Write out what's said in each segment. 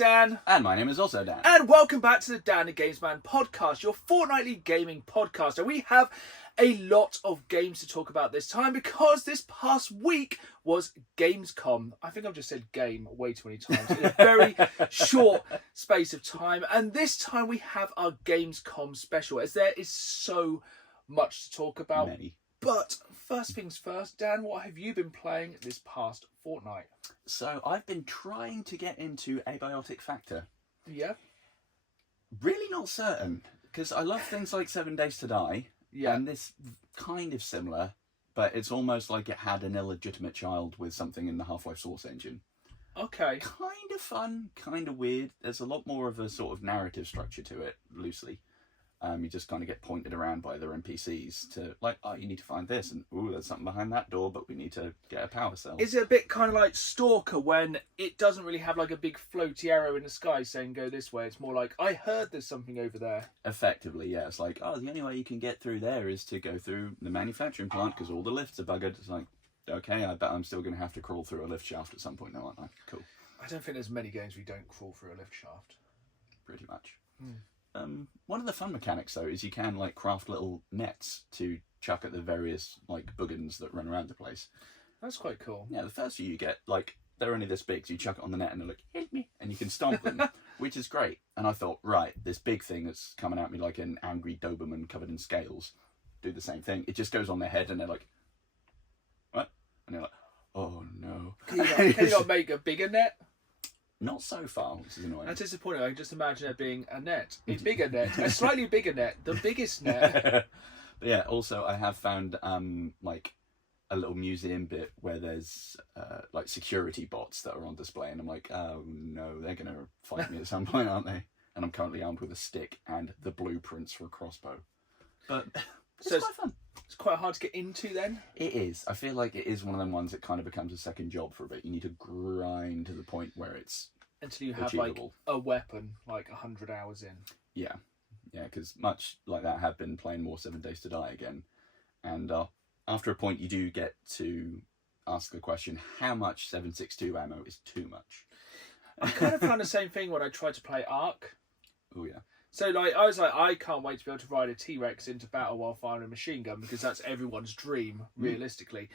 Dan. And my name is also Dan. And welcome back to the Dan and Games Man podcast, your fortnightly gaming podcast. And we have a lot of games to talk about this time because this past week was Gamescom. I think I've just said game way too many times in a very short space of time. And this time we have our Gamescom special, as there is so much to talk about. Many. But first things first, Dan, what have you been playing this past fortnight? So I've been trying to get into Abiotic Factor. Yeah. Really not certain, because I love things like 7 Days to Die. Yeah. And this kind of similar, but it's almost like it had an illegitimate child with something in the Half-Life Source engine. Okay. Kind of fun, kind of weird. There's a lot more of a sort of narrative structure to it, loosely. You just kind of get pointed around by other NPCs to, like, oh, you need to find this, and, ooh, there's something behind that door, but we need to get a power cell. Is it a bit kind of like Stalker, when it doesn't really have, like, a big floaty arrow in the sky saying go this way? It's more like, I heard there's something over there. Effectively, yeah. It's like, oh, the only way you can get through there is to go through the manufacturing plant, because all the lifts are buggered. It's like, okay, I bet I'm still going to have to crawl through a lift shaft at some point now, aren't I? Cool. I don't think there's many games we don't crawl through a lift shaft. Pretty much. One of the fun mechanics, though, is you can, like, craft little nets to chuck at the various, like, boogans that run around the place. That's quite cool. Yeah, the first few you get, like, they're only this big, so you chuck it on the net and they're like, hit me, and you can stomp them, which is great. And I thought, right, this big thing that's coming at me like an angry Doberman covered in scales, do the same thing. It just goes on their head and they're like, what? And they're like, oh no. Can you not make a bigger net? Not so far, which is annoying. That's disappointing. I can just imagine it being a net. A bigger net. A slightly bigger net. The biggest net. But yeah, also I have found like a little museum bit where there's like security bots that are on display, and I'm like, oh no, they're going to fight me at some point, aren't they? And I'm currently armed with a stick and the blueprints for a crossbow. But it's quite fun. It's quite hard to get into then? It is. I feel like it is one of them ones that kind of becomes a second job for a bit. You need to grind to the point where it's until you have achievable. Like a weapon, like 100 hours in. Yeah. Yeah, because much like that, I have been playing more 7 Days to Die again. And after a point, you do get to ask the question, how much 7.62 ammo is too much? I kind of found the same thing when I tried to play Ark. Oh, yeah. So, like, I was like, I can't wait to be able to ride a T-Rex into battle while firing a machine gun, because that's everyone's dream, realistically.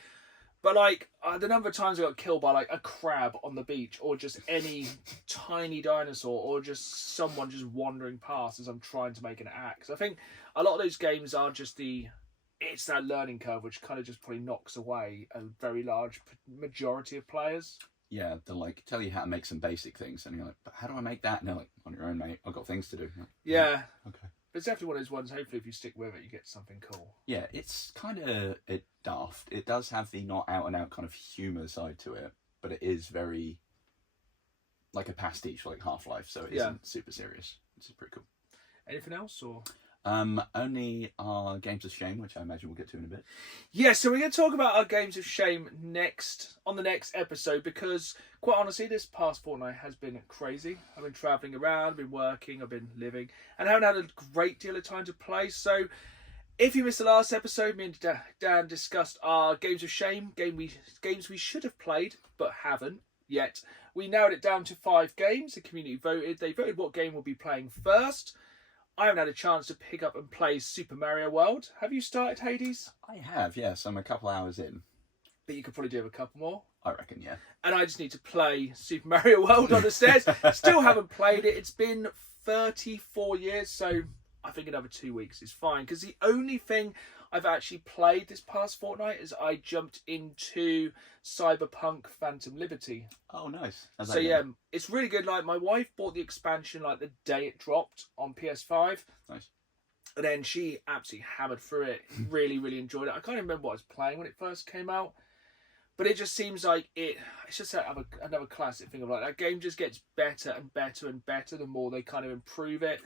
But, like, the number of times I got killed by, like, a crab on the beach, or just any tiny dinosaur, or just someone just wandering past as I'm trying to make an axe. I think a lot of those games are just it's that learning curve, which kind of just probably knocks away a very large majority of players. Yeah, they'll, like, tell you how to make some basic things, and you're like, but how do I make that? And they're like, on your own, mate, I've got things to do. Like, yeah. Okay. But it's definitely one of those ones, hopefully if you stick with it, you get something cool. Yeah, it's kind of daft. It does have the not out-and-out kind of humour side to it, but it is very, like a pastiche, like Half-Life, so it isn't super serious. This is pretty cool. Anything else, or...? Only our Games of Shame, which I imagine we'll get to in a bit. Yeah, so we're going to talk about our Games of Shame on the next episode, because, quite honestly, this past fortnight has been crazy. I've been travelling around, I've been working, I've been living, and I haven't had a great deal of time to play. So, if you missed the last episode, me and Dan discussed our Games of Shame, games we should have played, but haven't yet. We narrowed it down to 5 games. The community voted. They voted what game we'll be playing first. I haven't had a chance to pick up and play Super Mario World. Have you started, Hades? I have, yes. I'm a couple hours in. But you could probably do a couple more. I reckon, yeah. And I just need to play Super Mario World on the stairs. Still haven't played it. It's been 34 years, so I think another 2 weeks is fine. Because the only thing I've actually played this past fortnight is I jumped into Cyberpunk Phantom Liberty. Oh, nice. So yeah, it's really good. Like, my wife bought the expansion like the day it dropped on PS5. Nice. And then she absolutely hammered through it. Really, really enjoyed it. I can't remember what I was playing when it first came out. But it just seems like it's just another classic thing of like, that game just gets better and better and better the more they kind of improve it.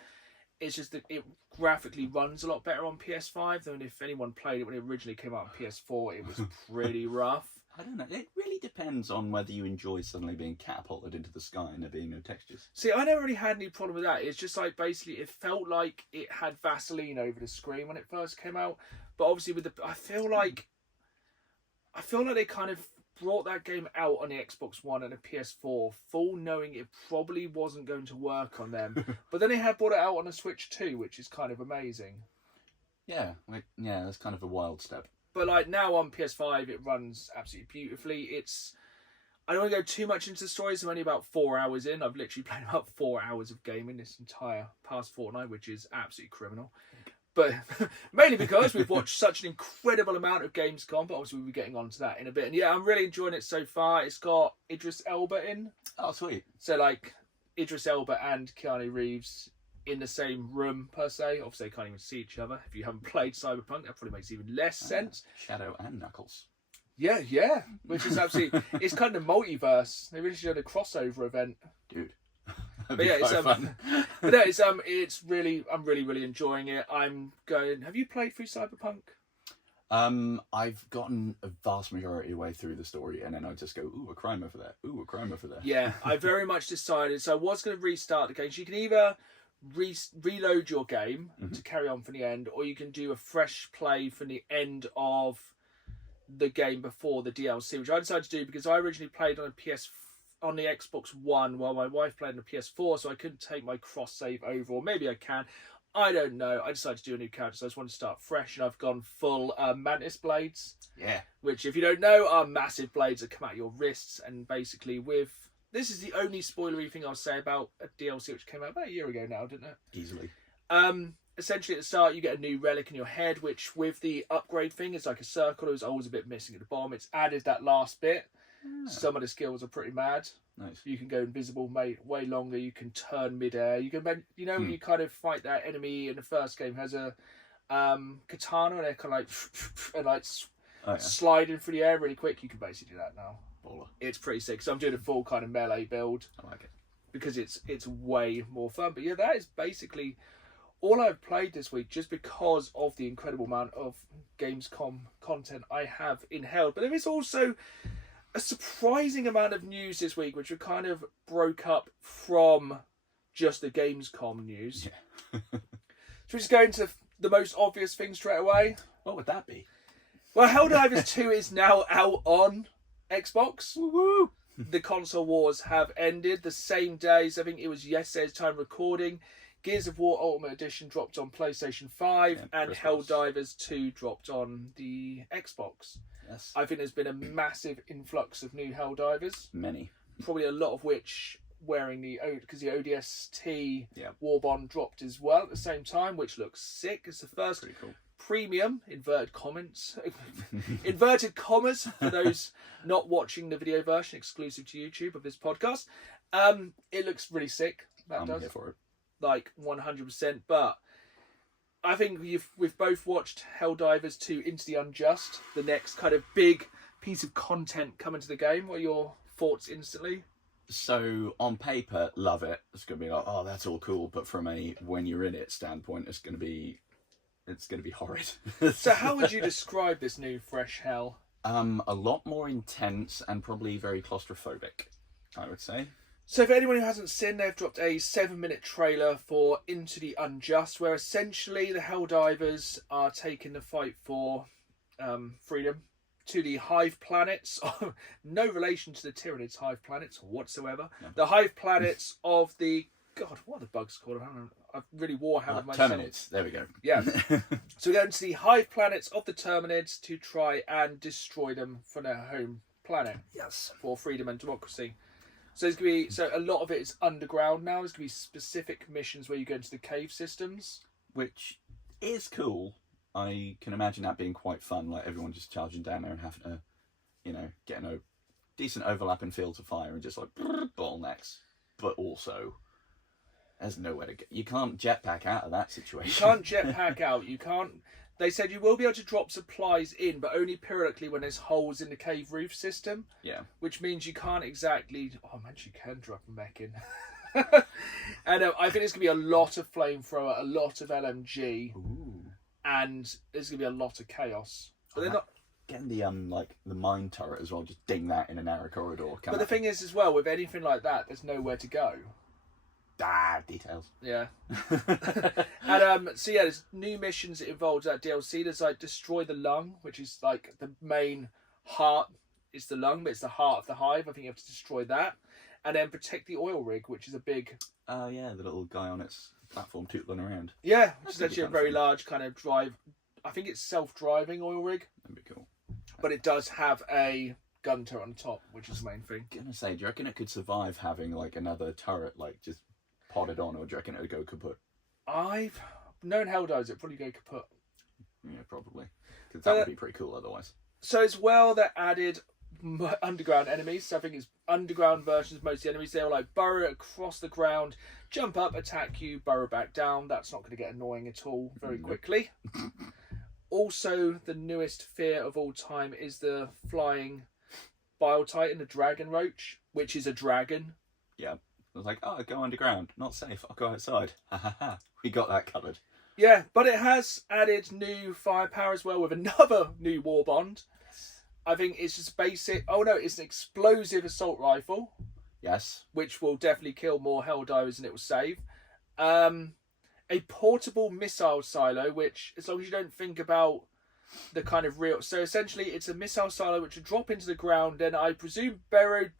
It's just that it graphically runs a lot better on PS5 than if anyone played it when it originally came out on PS4. It was pretty rough. I don't know. It really depends on whether you enjoy suddenly being catapulted into the sky and there being no textures. See, I never really had any problem with that. It's just like, basically, it felt like it had Vaseline over the screen when it first came out. But obviously, I feel like they kind of brought that game out on the Xbox One and a PS4, full knowing it probably wasn't going to work on them. But then they had brought it out on a Switch too, which is kind of amazing. Yeah, that's kind of a wild step. But like now on PS5, it runs absolutely beautifully. I don't want to go too much into the stories. I'm only about 4 hours in. I've literally played about 4 hours of gaming this entire past fortnight, which is absolutely criminal. But mainly because we've watched such an incredible amount of Gamescom, but obviously we'll be getting on to that in a bit. And yeah, I'm really enjoying it so far. It's got Idris Elba in. Oh, sweet. So like Idris Elba and Keanu Reeves in the same room per se. Obviously they can't even see each other. If you haven't played Cyberpunk, that probably makes even less sense. Shadow and Knuckles. Yeah, which is absolutely... it's kind of multiverse. They really should have a crossover event. Dude. But yeah, it's fun. But no, it's really... I'm really enjoying it. I'm going... Have you played through Cyberpunk? I've gotten a vast majority of the way through the story, and then I just go, ooh, a crime over there. Ooh, a crime over there. Yeah, I very much decided... So I was going to restart the game. So you can either reload your game to carry on from the end, or you can do a fresh play from the end of the game before the DLC, which I decided to do because I originally played on the Xbox One while my wife played on the PS4, so I couldn't take my cross save over, or maybe I can. I don't know. I decided to do a new character, so I just wanted to start fresh, and I've gone full Mantis blades. Yeah. Which, if you don't know, are massive blades that come out your wrists, and basically this is the only spoilery thing I'll say about a DLC which came out about a year ago now, didn't it? Easily. Essentially, at the start, you get a new relic in your head, which with the upgrade thing is like a circle. It was always a bit missing at the bottom. It's added that last bit. Yeah. Some of the skills are pretty mad. Nice. You can go invisible way longer. You can turn midair. You can, you kind of fight that enemy in the first game has a katana, and they're kind of like sliding through the air really quick. You can basically do that now. Baller. It's pretty sick. So I'm doing a full kind of melee build. I like it because it's way more fun. But yeah, that is basically all I've played this week, just because of the incredible amount of Gamescom content I have inhaled. But there is also a surprising amount of news this week, which we kind of broke up from just the Gamescom news. Yeah. Should we just go into the most obvious thing straight away? What would that be? Well, Helldivers 2 is now out on Xbox. Woo-hoo! The console wars have ended the same days. I think it was yesterday's time recording. Gears of War Ultimate Edition dropped on PlayStation 5 and Christmas. Helldivers 2 dropped on the Xbox. Yes. I think there's been a massive influx of new Helldivers. Many. Probably a lot of which wearing because the ODST Warbond dropped as well at the same time, which looks sick. It's the first cool. Premium, inverted commas for those not watching the video version exclusive to YouTube of this podcast. It looks really sick. I'm here for it. Like 100%. But I think we've both watched Helldivers 2 Into the Unjust, the next kind of big piece of content coming to the game. What are your thoughts instantly? So on paper, love it. It's going to be like, oh, that's all cool. But from a when you're in it standpoint, it's going to be horrid. So how would you describe this new fresh Hell? A lot more intense and probably very claustrophobic, I would say. So for anyone who hasn't seen, they've dropped a 7-minute trailer for Into the Unjust, where essentially the Helldivers are taking the fight for freedom to the Hive planets. No relation to the Tyranids Hive planets whatsoever. No. The Hive planets of the... God, what are the bugs called? I've really warhammered myself. Terminids, there we go. Yeah. So we're going to the Hive planets of the Terminids to try and destroy them from their home planet. Yes. For freedom and democracy. So there's going to be a lot of it is underground now. There's going to be specific missions where you go into the cave systems, which is cool. I can imagine that being quite fun. Like everyone just charging down there and having to, getting a decent overlapping field of fire and just like bottlenecks. But also, there's nowhere to get. You can't jetpack out of that situation. You can't jetpack out. You can't. They said you will be able to drop supplies in, but only periodically when there's holes in the cave roof system. Yeah. Which means you can't exactly... Oh, man, you can drop a mech in. And I think there's going to be a lot of flamethrower, a lot of LMG. Ooh. And there's going to be a lot of chaos. But they're not... Getting the mine turret as well, just ding that in a narrow corridor. But the thing is as well, with anything like that, there's nowhere to go. Details. Yeah. And so yeah, there's new missions that involves that DLC. There's like Destroy the Lung, which is like the main heart it's the lung, but it's the heart of the hive. I think you have to destroy that, and then protect the oil rig, which is a big. Yeah, the little guy on its platform tootling around. Yeah, which That's is actually a very large kind of drive. I think it's self-driving oil rig. That'd be cool. But it does have a gun turret on the top, which is the main thing. I'm gonna say, do you reckon it could survive having like another turret like just podded on, or do you reckon it would go kaput? I've known Helldivers, it'd probably go kaput. Yeah, probably. Because that would be pretty cool otherwise. So as well, they added underground enemies. So I think it's underground versions of most of the enemies. They'll like burrow across the ground, jump up, attack you, burrow back down. That's not going to get annoying at all very quickly. Also, the newest fear of all time is the flying Bile Titan, the dragon roach, which is a dragon. Yeah. I was like, oh, go underground. Not safe. I'll go outside. Ha ha ha. We got that covered. Yeah, but it has added new firepower as well with another new war bond. I think it's just basic. Oh no, it's an explosive assault rifle. Yes. Which will definitely kill more Helldivers than it will save. A portable missile silo, which, as long as you don't think about the kind of real... So essentially, it's a missile silo which will drop into the ground, then I presume burrow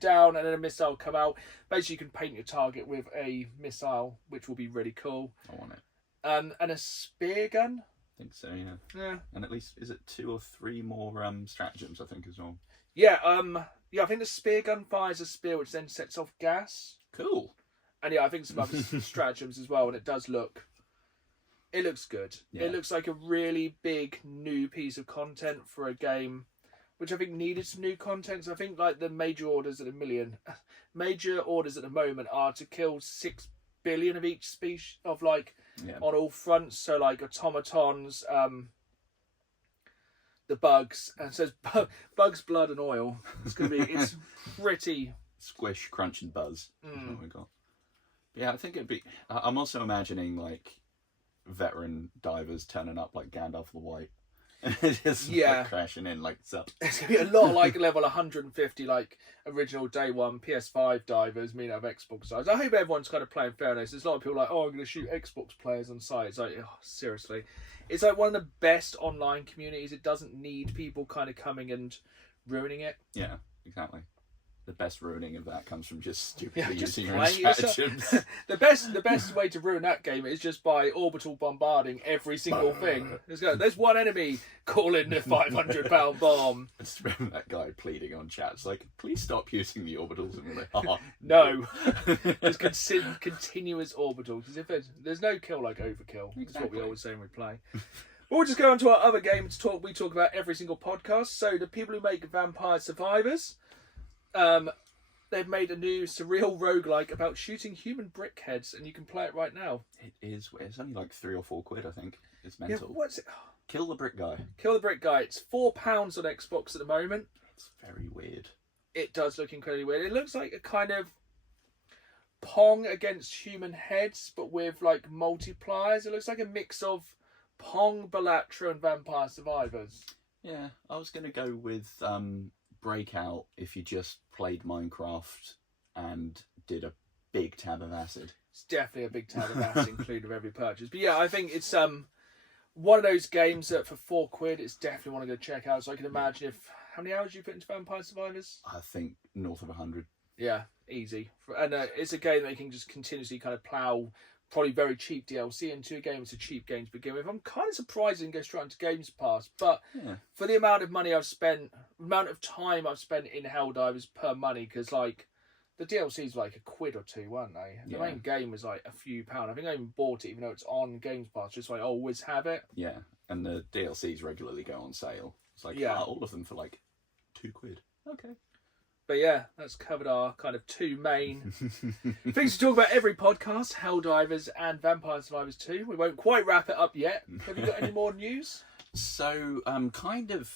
down, and then a missile will come out. Basically, you can paint your target with a missile, which will be really cool. I want it. And a spear gun. I think so, yeah. Yeah. And at least, is it 2 or 3 more stratagems, I think, as well? Yeah, I think the spear gun fires a spear, which then sets off gas. Cool. And yeah, I think some other stratagems as well, and it does look... It looks good. Yeah. It looks like a really big new piece of content for a game, which I think needed some new content. So I think like the major orders at the moment are to kill 6 billion of each species of like on all fronts. So like automatons, the bugs, and it says bugs, blood, and oil. It's gonna be. It's pretty squish, crunch, and buzz. That's what we got. But yeah, I think it'd be. I'm also imagining like veteran divers turning up like Gandalf the White. Just like crashing in like sup. There's gonna be a lot like level 150 like original day one PS5 divers, mean of Xbox sides. I hope everyone's kind of playing fairness. There's a lot of people like, oh, I'm gonna shoot Xbox players on site. It's like, oh, seriously. It's like one of the best online communities. It doesn't need people kind of coming and ruining it. Yeah, exactly. The best ruining of that comes from just stupidly using your own yourself. stratagems. The best way to ruin that game is just by orbital bombarding every single thing. There's one enemy calling the 500-pound bomb. I just remember that guy pleading on chat. It's like, please stop using the orbitals. And we're like, oh, no. There's continuous orbitals. Because if there's no kill like overkill. Exactly. That's what we always say when we play. We'll just go on to our other game we talk about every single podcast. So the people who make Vampire Survivors... they've made a new surreal roguelike about shooting human brick heads, and you can play it right now. It is. It's only like £3 or £4, I think. It's mental. Yeah, what's it? Kill the brick guy. Kill the brick guy. It's £4 on Xbox at the moment. It's very weird. It does look incredibly weird. It looks like a kind of Pong against human heads, but with like multipliers. It looks like a mix of Pong, Balatro, and Vampire Survivors. Yeah, I was going to go with Breakout if you just played Minecraft and did a big tab of acid. It's definitely a big tab of acid included with every purchase. But yeah, I think it's one of those games that for £4 it's definitely one to go check out. So I can imagine how many hours you put into Vampire Survivors? I think north of 100. Yeah, easy. And it's a game that you can just continuously kind of plough probably very cheap DLC into a game. It's a cheap game to begin with. I'm kind of surprised it didn't go straight into Games Pass, but for the amount of money I've spent, amount of time I've spent in Helldivers per money, because like the DLCs were like £1 or £2, weren't they? The main game was like a few pounds. I think I even bought it even though it's on Games Pass, just so I always have it. Yeah, and the DLCs regularly go on sale. It's like all of them for like £2. Okay. But yeah, that's covered our kind of two main things to talk about every podcast, Helldivers and Vampire Survivors 2. We won't quite wrap it up yet. Have you got any more news? So, kind of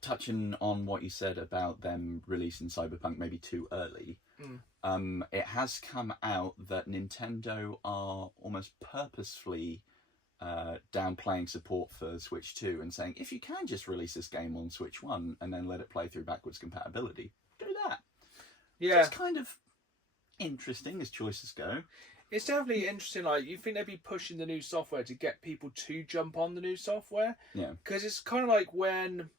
touching on what you said about them releasing Cyberpunk maybe too early, it has come out that Nintendo are almost purposefully downplaying support for Switch 2 and saying, if you can just release this game on Switch 1 and then let it play through backwards compatibility, do that. Yeah. It's kind of interesting as choices go. It's definitely interesting. Like, you think they'd be pushing the new software to get people to jump on the new software? Yeah. Because it's kind of like when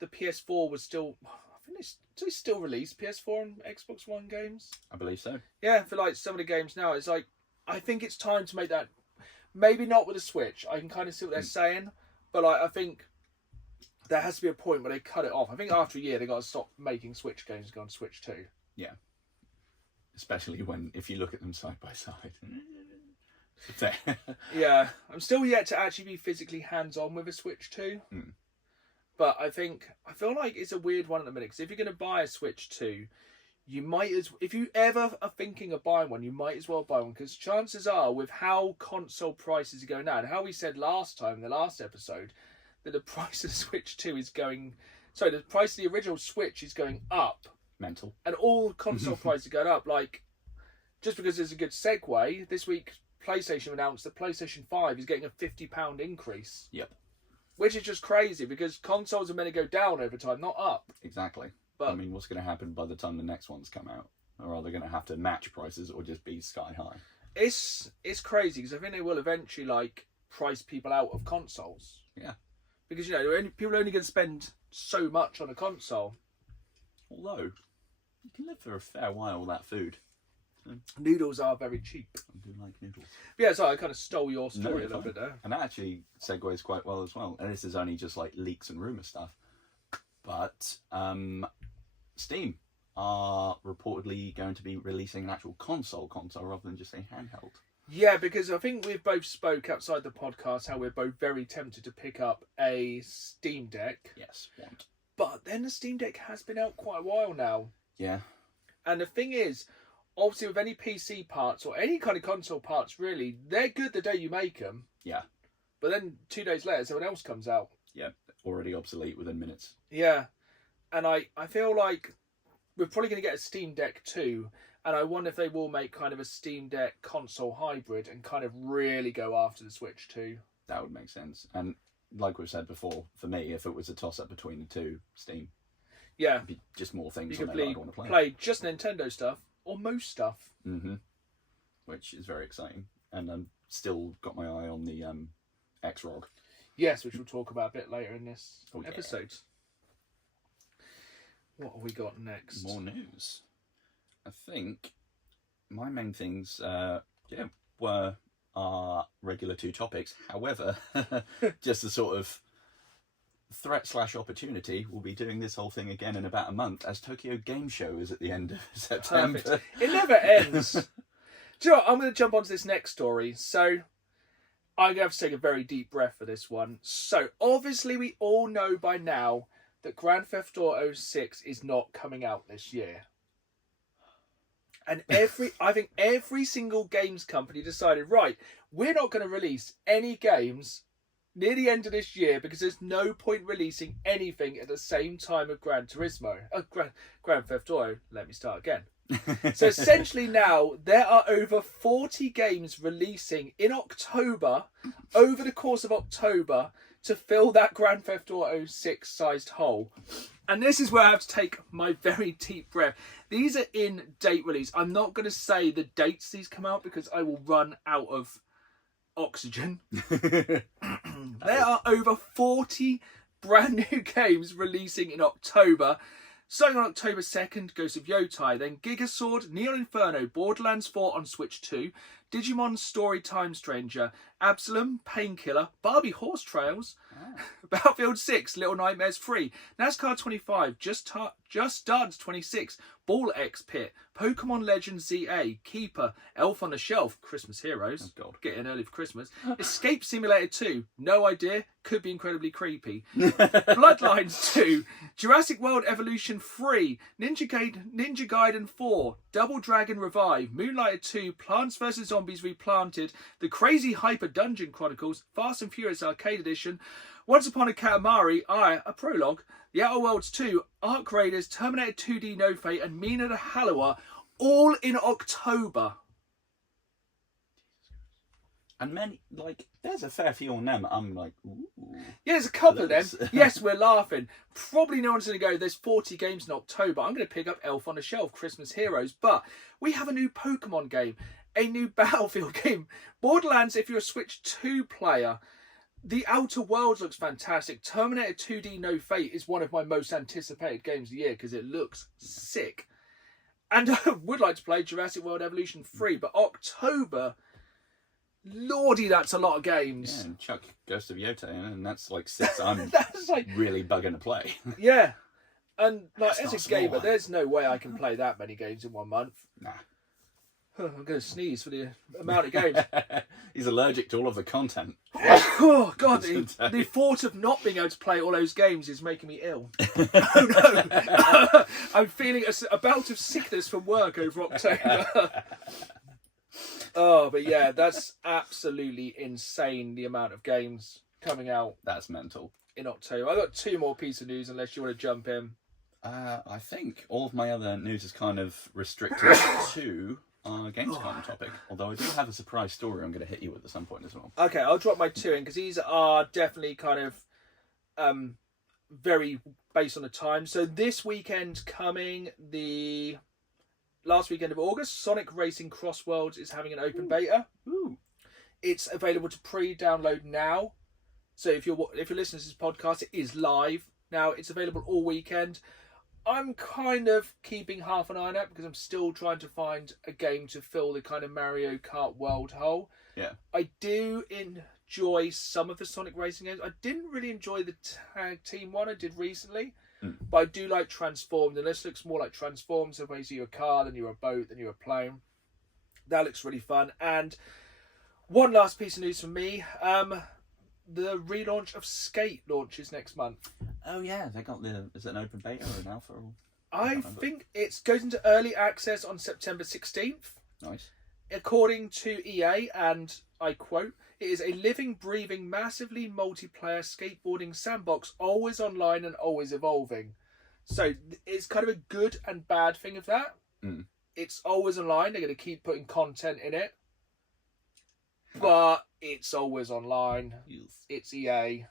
the PS4 was still. I think they still release PS4 and Xbox One games. I believe so. Yeah, for like some of the games now, it's like I think it's time to make that. Maybe not with a Switch. I can kind of see what they're saying, but like I think there has to be a point where they cut it off. I think after a year they got to stop making Switch games and go on Switch 2. Yeah. Especially if you look at them side by side. Yeah, I'm still yet to actually be physically hands-on with a Switch 2. But I feel like it's a weird one at the minute, because if you're going to buy a Switch 2, you might if you ever are thinking of buying one, you might as well buy one, because chances are, with how console prices are going now, and how we said last time in the last episode, that the price of the Switch 2 is going... Sorry, the price of the original Switch is going up. Mental. And all console prices are going up. Like, just because there's a good segue, this week PlayStation announced that PlayStation 5 is getting a £50 increase. Yep. Which is just crazy, because consoles are meant to go down over time, not up. Exactly. But I mean, what's going to happen by the time the next ones come out? Or are they going to have to match prices or just be sky high? It's crazy, because I think they will eventually, like, price people out of consoles. Yeah. Because, you know, people are only going to spend so much on a console. Although, you can live for a fair while without food. So. Noodles are very cheap. I do like noodles. But yeah, so I kind of stole your story a little bit there. And that actually segues quite well as well. And this is only just like leaks and rumour stuff. But Steam are reportedly going to be releasing an actual console rather than just a handheld. Yeah, because I think we've both spoke outside the podcast how we're both very tempted to pick up a Steam Deck. Yes, want. But then the Steam Deck has been out quite a while now. Yeah. And the thing is, obviously with any PC parts or any kind of console parts, really, they're good the day you make them. Yeah. But then 2 days later, someone else comes out. Yeah, already obsolete within minutes. Yeah. And I feel like we're probably going to get a Steam Deck 2. And I wonder if they will make kind of a Steam Deck console hybrid and kind of really go after the Switch 2. That would make sense. And like we've said before, for me, if it was a toss-up between the two, Steam. Yeah. It'd be just more things you on could there that I'd want to play just Nintendo stuff or most stuff. Mm-hmm. Which is very exciting. And I'm still got my eye on the X-ROG. Yes, which we'll talk about a bit later in this episode. What have we got next? More news. I think my main things were our regular two topics. However, just a sort of threat/opportunity, we'll be doing this whole thing again in about a month, as Tokyo Game Show is at the end of September. Perfect. It never ends. Do you know what? I'm going to jump onto this next story. So I'm going to have to take a very deep breath for this one. So obviously we all know by now that Grand Theft Auto 6 is not coming out this year. And I think every single games company decided, right, we're not going to release any games near the end of this year because there's no point releasing anything at the same time of Gran Theft Auto. Let me start again. So essentially now there are over 40 games releasing in October, over the course of October, to fill that Grand Theft Auto 6 sized hole. And this is where I have to take my very deep breath. These are in date release. I'm not going to say the dates these come out because I will run out of oxygen. There are over 40 brand new games releasing in October. Starting on October 2nd, Ghost of Yotai, then Gigasword, Neon Inferno, Borderlands 4 on Switch 2, Digimon Story Time Stranger, Absalom, Painkiller, Barbie Horse Trails, Battlefield 6, Little Nightmares 3, NASCAR 25, Just Dance 26, Ball X Pit, Pokemon Legends ZA, Keeper, Elf on the Shelf, Christmas Heroes, oh God, get in early for Christmas, Escape Simulator 2, no idea, could be incredibly creepy, Bloodlines 2, Jurassic World Evolution 3, Ninja Gaiden 4, Double Dragon Revive, Moonlighter 2, Plants vs Zombies Replanted, The Crazy Hyper Dungeon Chronicles, Fast and Furious Arcade Edition, Once Upon a Katamari, a prologue, The Outer Worlds 2, Ark Raiders, Terminator 2D No Fate, and Mina the Hallower, all in October. And many, like, there's a fair few on them. I'm like, ooh. Yeah, there's a couple of them. Yes, we're laughing. Probably no one's going to go, there's 40 games in October. I'm going to pick up Elf on the Shelf, Christmas Heroes. But we have a new Pokemon game, a new Battlefield game, Borderlands if you're a Switch 2 player, The Outer Worlds looks fantastic. Terminator 2D No Fate is one of my most anticipated games of the year because it looks sick. And I would like to play Jurassic World Evolution 3, but October, lordy, that's a lot of games. Yeah, and chuck Ghost of Yote in, and that's like 6 I'm That's like, really bugging to play. yeah. And like That's as not a gamer, small. there's no way I can play that many games in 1 month. Nah. I'm going to sneeze for the amount of games. He's allergic to all of the content. Oh, God, the thought of not being able to play all those games is making me ill. Oh, no. I'm feeling a bout of sickness from work over October. Oh, but yeah, that's absolutely insane, the amount of games coming out That's mental. in October. I've got 2 more pieces of news, unless you want to jump in. I think all of my other news is kind of restricted to our Gamescom topic. Although I do have a surprise story I'm going to hit you with at some point as well. Okay, I'll drop my 2 in, because these are definitely kind of very based on the time. So this weekend coming, the last weekend of August, Sonic Racing Cross Worlds is having an open beta. Ooh. It's available to pre-download now. So if you're listening to this podcast, it is live now. It's available all weekend. I'm kind of keeping half an eye on it because I'm still trying to find a game to fill the kind of Mario Kart world hole. Yeah. I do enjoy some of the Sonic Racing games. I didn't really enjoy the tag team one I did recently, but I do like Transformed, and this looks more like Transformed. So basically you're a car, then you're a boat, then you're a plane. That looks really fun. And one last piece of news from me. The relaunch of Skate launches next month. Oh yeah, they got is it an open beta or an alpha? I think it goes into early access on September 16th. Nice. According to EA, and I quote, "It is a living, breathing, massively multiplayer skateboarding sandbox, always online and always evolving." So it's kind of a good and bad thing of that. It's always online. They're going to keep putting content in it. But it's always online. It's EA.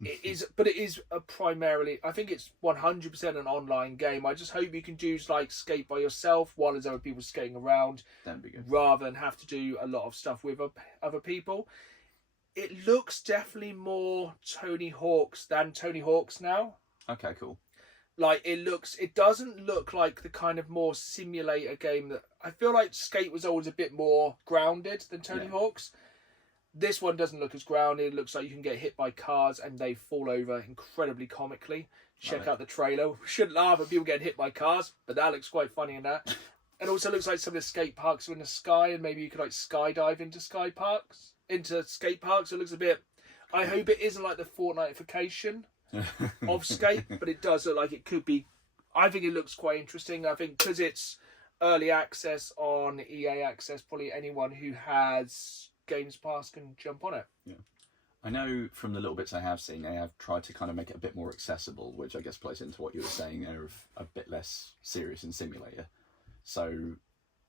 It is a primarily, I think it's 100% an online game. I just hope you can do like skate by yourself while there's other people skating around. That'd be good. Rather than have to do a lot of stuff with other people. It looks definitely more Tony Hawk's than Tony Hawk's now. Okay, cool. Like it doesn't look like the kind of more simulator game that I feel like Skate was always a bit more grounded than Tony Hawk's. This one doesn't look as grounded. It looks like you can get hit by cars and they fall over incredibly comically. Check out the trailer. We shouldn't laugh at people getting hit by cars, but that looks quite funny in that. And also looks like some of the skate parks are in the sky, and maybe you could like skydive into skate parks. So it looks a bit. I hope it isn't like the Fortnite-ification of Skate, but it does look like it could be. I think it looks quite interesting. I think because it's early access on EA Access, probably anyone who has Games Pass can jump on it. Yeah. I know from the little bits I have seen, they have tried to kind of make it a bit more accessible, which I guess plays into what you were saying there of a bit less serious in simulator. So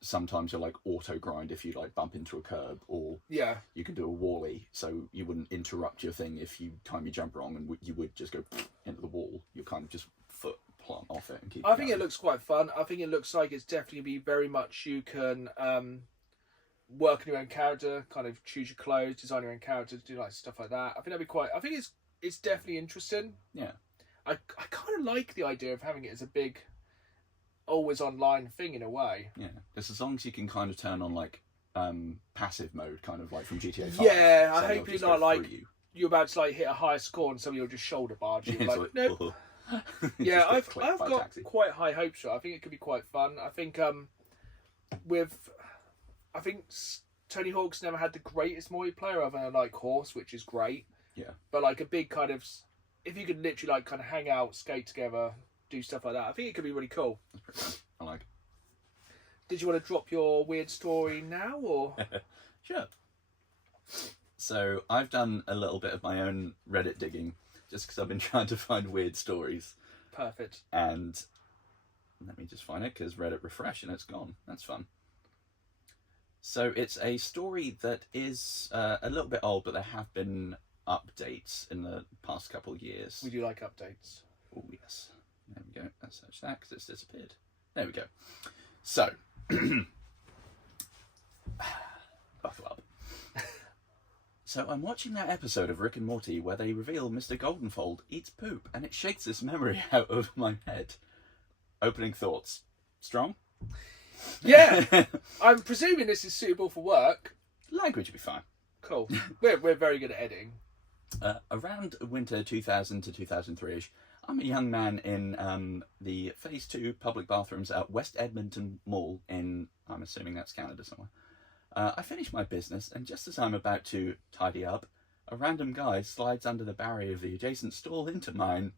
sometimes you'll like auto grind if you like bump into a curb, or you can do a wally, so you wouldn't interrupt your thing if you time your jump wrong, and you would just go into the wall. You kind of just foot plant off it and keep. I think it looks quite fun. I think it looks like it's definitely be very much you can work on your own character, kind of choose your clothes, design your own character, do like stuff like that. I think that'd be quite. I think it's definitely interesting. Yeah, I kind of like the idea of having it as a big, always online thing in a way. Yeah, just as long as you can kind of turn on like passive mode, kind of like from GTA 5. Yeah, I hope you're not like you're about to like hit a higher score and somebody will just shoulder barge you. Like, nope. Yeah, I've got quite high hopes for it. I think it could be quite fun. I think I think Tony Hawk's never had the greatest multiplayer other than like Horse, which is great. Yeah. But like a big kind of, if you could literally like kind of hang out, skate together, do stuff like that, I think it could be really cool. That's pretty fun. I like it. Did you want to drop your weird story now, or? Sure. So I've done a little bit of my own Reddit digging, just because I've been trying to find weird stories. Perfect. And let me just find it, because Reddit refresh and it's gone. That's fun. So it's a story that is a little bit old, but there have been updates in the past couple of years. We do like updates. Oh, yes. There we go. Let's search that because it's disappeared. There we go. So, buckle up. So I'm watching that episode of Rick and Morty where they reveal Mr. Goldenfold eats poop, and it shakes this memory out of my head. Opening thoughts. Strong? Yeah. I'm presuming this is suitable for work. Language will be fine. Cool. We're very good at editing. Around winter 2000 to 2003ish, I'm a young man in the Phase 2 public bathrooms at West Edmonton Mall in, I'm assuming that's Canada somewhere. I finish my business, and just as I'm about to tidy up, a random guy slides under the barrier of the adjacent stall into mine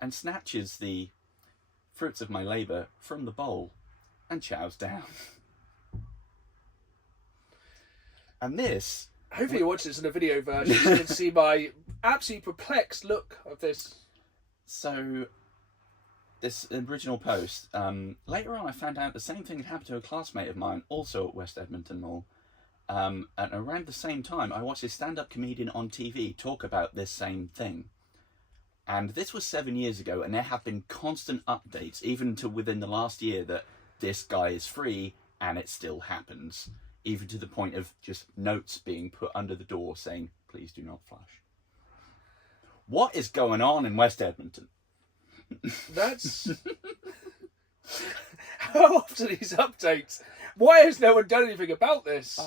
and snatches the fruits of my labour from the bowl and chows down. And this... Hopefully you watch this in a video version so you can see my absolutely perplexed look of this. So, this original post, later on I found out the same thing had happened to a classmate of mine, also at West Edmonton Mall. And around the same time, I watched a stand-up comedian on TV talk about this same thing. And this was 7 years ago, and there have been constant updates, even to within the last year, that this guy is free, and it still happens. Even to the point of just notes being put under the door saying, please do not flush. What is going on in West Edmonton? That's... How often are these updates? Why has no one done anything about this?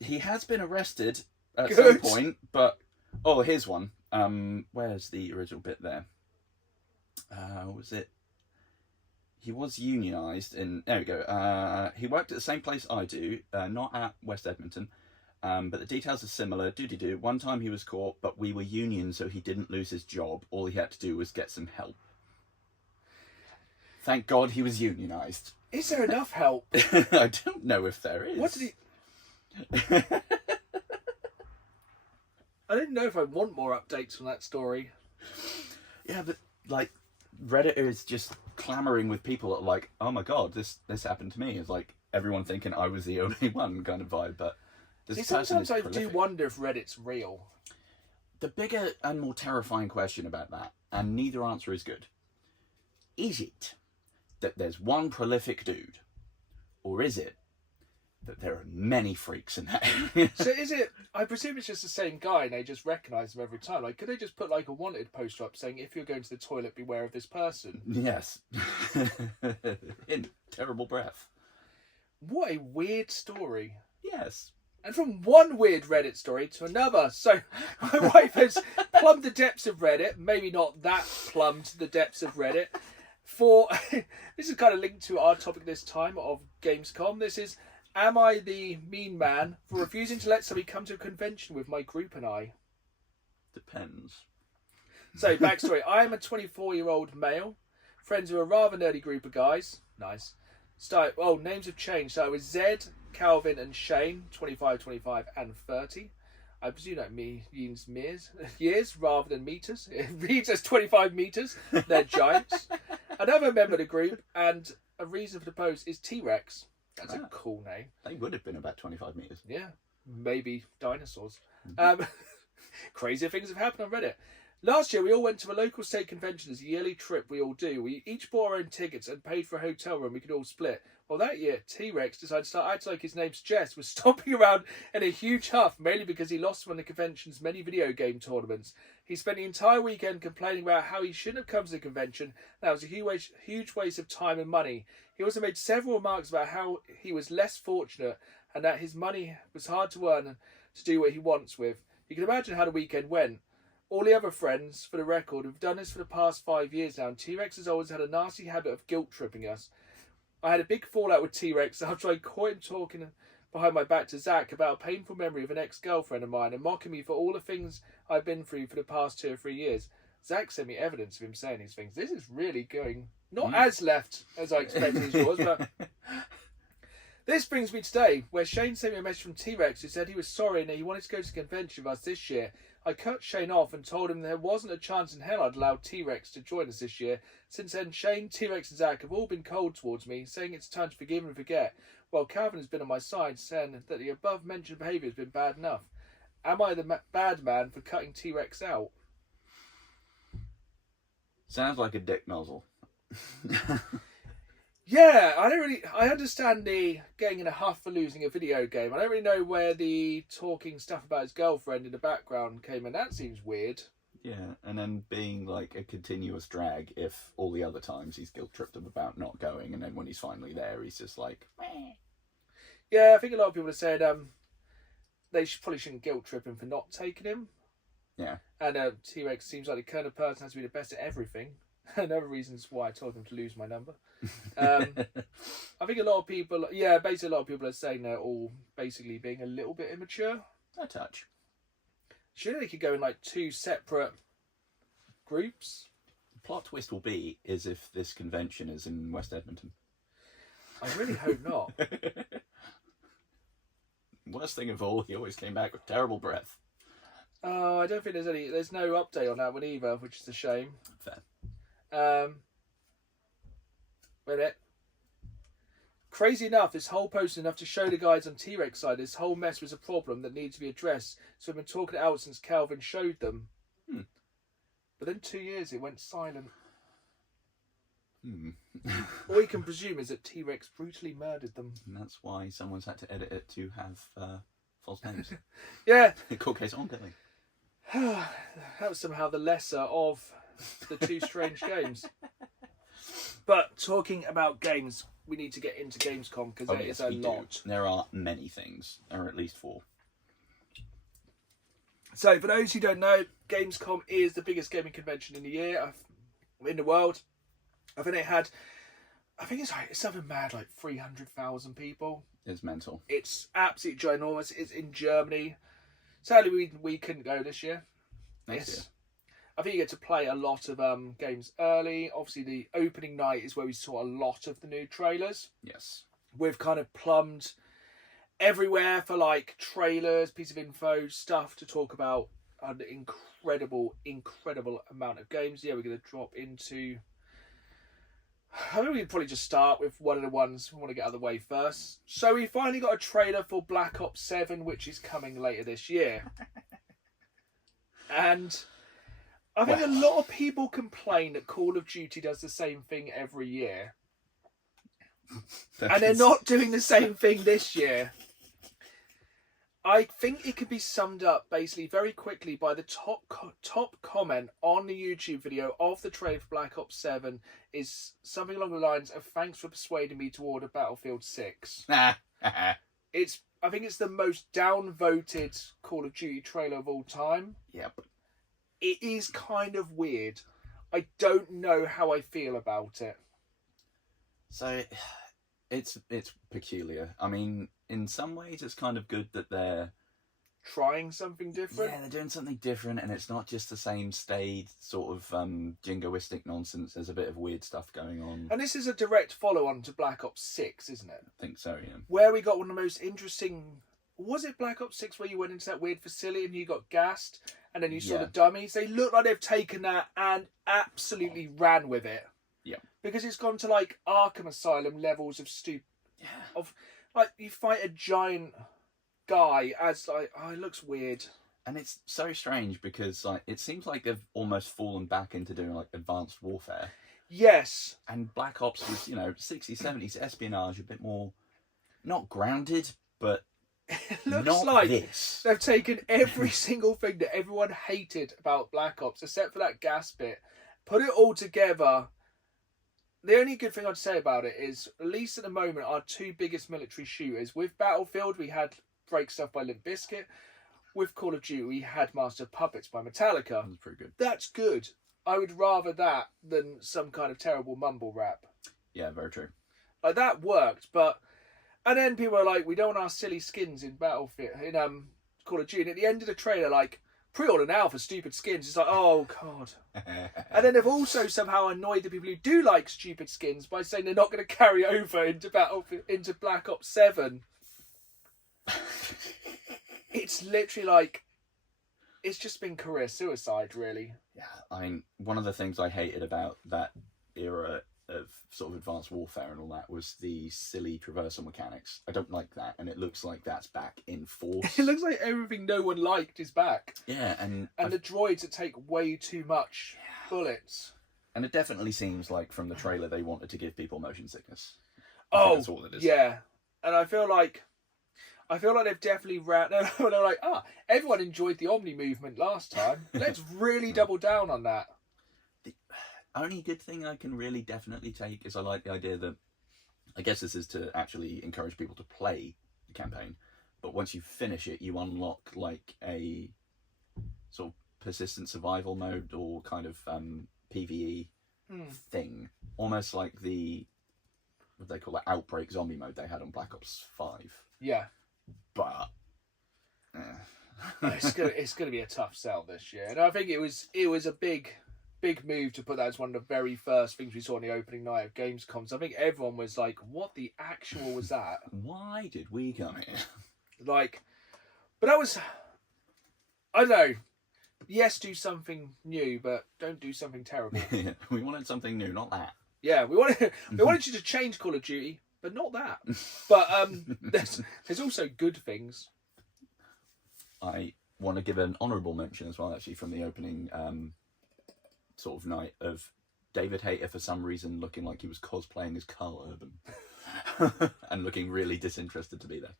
He has been arrested at Good. some point, but... Oh, here's one. Where's the original bit there? What was it? He was unionised in... There we go. He worked at the same place I do, not at West Edmonton, but the details are similar. Do-do-do. One time he was caught, but we were union, so he didn't lose his job. All he had to do was get some help. Thank God he was unionised. Is there enough help? I don't know if there is. What did he... I didn't know if I want more updates from that story. Yeah, but, like, Reddit is just clamouring with people that are like, oh my God, this happened to me. It's like everyone thinking I was the only one kind of vibe, but this person sometimes is I prolific. do wonder if Reddit's real. The bigger and more terrifying question about that, and neither answer is good, is it that there's one prolific dude, or is it that there are many freaks in that area? So is it... I presume it's just the same guy and they just recognise him every time. Like, could they just put like a wanted poster up saying, if you're going to the toilet, beware of this person? Yes. In terrible breath. What a weird story. Yes. And from one weird Reddit story to another. So my wife has plumbed the depths of Reddit. Maybe not that plumbed the depths of Reddit. For this is kind of linked to our topic this time of Gamescom. This is, am I the mean man for refusing to let somebody come to a convention with my group and I? Depends. So, backstory. I am a 24-year-old male. Friends with a rather nerdy group of guys. Nice. Names have changed. So, I was Zed, Calvin and Shane, 25, 25 and 30. I presume that means years rather than meters. It reads as 25 meters. They're giants. Another member of the group and a reason for the post is T-Rex. That's a cool name. They would have been about 25 metres. Yeah, maybe dinosaurs. Crazier things have happened on Reddit. Last year, we all went to a local state convention as a yearly trip we all do. We each bought our own tickets and paid for a hotel room we could all split. Well, that year, T-Rex decided to start acting like his name suggests, was stomping around in a huge huff, mainly because he lost one of the convention's many video game tournaments. He spent the entire weekend complaining about how he shouldn't have come to the convention. That was a huge waste of time and money. He also made several remarks about how he was less fortunate and that his money was hard to earn to do what he wants with. You can imagine how the weekend went. All the other friends, for the record, have done this for the past 5 years now, and T-Rex has always had a nasty habit of guilt-tripping us. I had a big fallout with T-Rex after I caught him talking behind my back to Zach about a painful memory of an ex-girlfriend of mine and mocking me for all the things I've been through for the past 2 or 3 years. Zach sent me evidence of him saying these things. This is really going not as left as I expected it was, but... This brings me today, where Shane sent me a message from T-Rex who said he was sorry and that he wanted to go to the convention with us this year. I cut Shane off and told him there wasn't a chance in hell I'd allow T-Rex to join us this year. Since then, Shane, T-Rex and Zach have all been cold towards me, saying it's time to forgive and forget. Well, Calvin has been on my side, saying that the above-mentioned behaviour has been bad enough. Am I the bad man for cutting T-Rex out? Sounds like a dick nozzle. Yeah, I understand the getting in a huff for losing a video game. I don't really know where the talking stuff about his girlfriend in the background came in. That seems weird. Yeah, and then being like a continuous drag if all the other times he's guilt tripped him about not going, and then when he's finally there, he's just like, meh. Yeah, I think a lot of people have said they probably shouldn't guilt trip him for not taking him. Yeah. And T-Rex seems like the kind of person has to be the best at everything. Another reasons why I told him to lose my number. I think a lot of people, basically a lot of people are saying they're all basically being a little bit immature. A touch. Surely they could go in like 2 separate groups. The plot twist will be is if this convention is in West Edmonton. I really hope not. Worst thing of all, he always came back with terrible breath. Oh, I don't think there's no update on that one either, which is a shame. Fair. Wait a minute. Crazy enough, this whole post is enough to show the guys on T-Rex side this whole mess was a problem that needs to be addressed, so we've been talking it out since Calvin showed them. But then 2 years it went silent. All we can presume is that T-Rex brutally murdered them. And that's why someone's had to edit it to have false names. Yeah. Court case ongoing. That was somehow the lesser of the 2 strange games. But talking about games, we need to get into Gamescom because there is a lot. There are many things. There are at least 4. So, for those who don't know, Gamescom is the biggest gaming convention in the year, in the world. I think it's something mad, like 300,000 people. It's mental. It's absolutely ginormous. It's in Germany. Sadly, we couldn't go this year. Next year. I think you get to play a lot of games early. Obviously, the opening night is where we saw a lot of the new trailers. Yes. We've kind of plumbed everywhere for like trailers, piece of info, stuff to talk about. An incredible amount of games. Yeah, we're going to drop into... I think we can probably just start with one of the ones we want to get out of the way first. So we finally got a trailer for Black Ops 7, which is coming later this year. And I think a lot of people complain that Call of Duty does the same thing every year. And they're not doing the same thing this year. I think it could be summed up basically very quickly by the top comment on the YouTube video of the trailer for Black Ops 7 is something along the lines of "Thanks for persuading me to order Battlefield 6." I think it's the most downvoted Call of Duty trailer of all time. Yep. It is kind of weird. I don't know how I feel about it. So it's peculiar. I mean, in some ways it's kind of good that they're trying something different. Yeah, they're doing something different, and it's not just the same staid sort of jingoistic nonsense. There's a bit of weird stuff going on. And this is a direct follow-on to Black Ops 6, isn't it? I think so, yeah. Where we got one of the most interesting... Was it Black Ops 6 where you went into that weird facility and you got gassed, and then you saw the dummies? They look like they've taken that and absolutely ran with it. Yeah. Because it's gone to like Arkham Asylum levels of like you fight a giant guy as like, oh, it looks weird. And it's so strange because like it seems like they've almost fallen back into doing like advanced warfare. Yes. And Black Ops was, 60s, 70s espionage, a bit more not grounded, but it looks not like this. They've taken every single thing that everyone hated about Black Ops, except for that gas bit, put it all together. The only good thing I'd say about it is, at least at the moment, our 2 biggest military shooters. With Battlefield, we had Break Stuff by Limp Bizkit. With Call of Duty, we had Master of Puppets by Metallica. That's pretty good. That's good. I would rather that than some kind of terrible mumble rap. Yeah, very true. Like, that worked, but... And then people are like, we don't want our silly skins in Battlefield, in Call of Duty. And at the end of the trailer, like, pre-order now for stupid skins. It's like, oh, God. And then they've also somehow annoyed the people who do like stupid skins by saying they're not going to carry over into Black Ops 7. It's literally like, it's just been career suicide, really. Yeah, I mean, one of the things I hated about that era of sort of advanced warfare and all that was the silly traversal mechanics. I don't like that, and it looks like that's back in force. It looks like everything no one liked is back. Yeah, and the droids that take way too much bullets. And it definitely seems like from the trailer they wanted to give people motion sickness. Oh, that's all it is. yeah. And I feel like they've definitely they're like, everyone enjoyed the Omni movement last time. Let's really double down on that. The only good thing I can really definitely take is I like the idea that, I guess this is to actually encourage people to play the campaign, but once you finish it, you unlock like a sort of persistent survival mode or kind of PvE thing, almost like the, what they call it, outbreak zombie mode they had on Black Ops 5. Yeah. But it's gonna be a tough sell this year, and I think it was a big move to put that as one of the very first things we saw on the opening night of Gamescom. So I think everyone was like, "What the actual was that? Why did we come here?" Like, but that was, I don't know. Yes, do something new, but don't do something terrible. We wanted something new, not that. Yeah, we wanted you to change Call of Duty, but not that. But there's also good things. I want to give an honourable mention as well, actually, from the opening sort of night of David Hayter for some reason looking like he was cosplaying as Carl Urban and looking really disinterested to be there.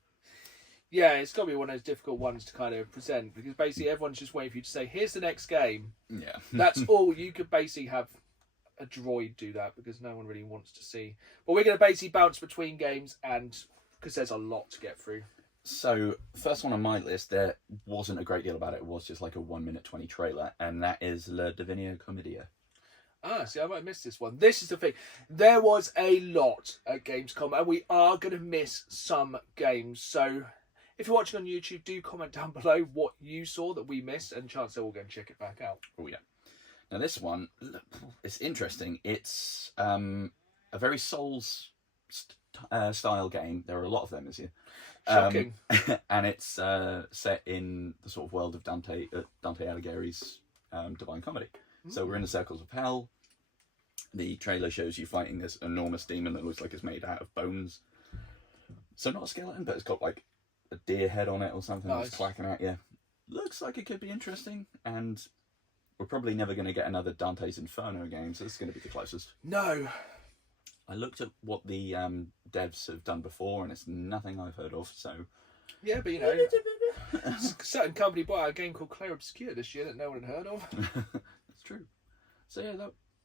Yeah, it's got to be one of those difficult ones to kind of present, because basically everyone's just waiting for you to say, here's the next game. Yeah. That's all. You could basically have a droid do that, because no one really wants to see. But we're going to basically bounce between games, and because there's a lot to get through. So, first one on my list, there wasn't a great deal about it. It was just like a 1 minute 20 trailer, and that is La Divina Commedia. Ah, see, I might miss this one. This is the thing. There was a lot at Gamescom, and we are going to miss some games. So, if you're watching on YouTube, do comment down below what you saw that we missed, and chances are we'll go and check it back out. Oh, yeah. Now, this one, it's interesting. It's a very Souls style game. There are a lot of them this year. Shocking. And it's set in the sort of world of Dante Alighieri's Divine Comedy. So we're in the circles of hell. The trailer shows you fighting this enormous demon that looks like it's made out of bones. So not a skeleton, but it's got like a deer head on it or something that's clacking at you. Looks like it could be interesting, and we're probably never going to get another Dante's Inferno game, so this is going to be the closest. No. I looked at what the devs have done before, and it's nothing I've heard of, so... Yeah, but you know, a certain company bought out a game called Clair Obscur this year that no one had heard of. That's true. So yeah,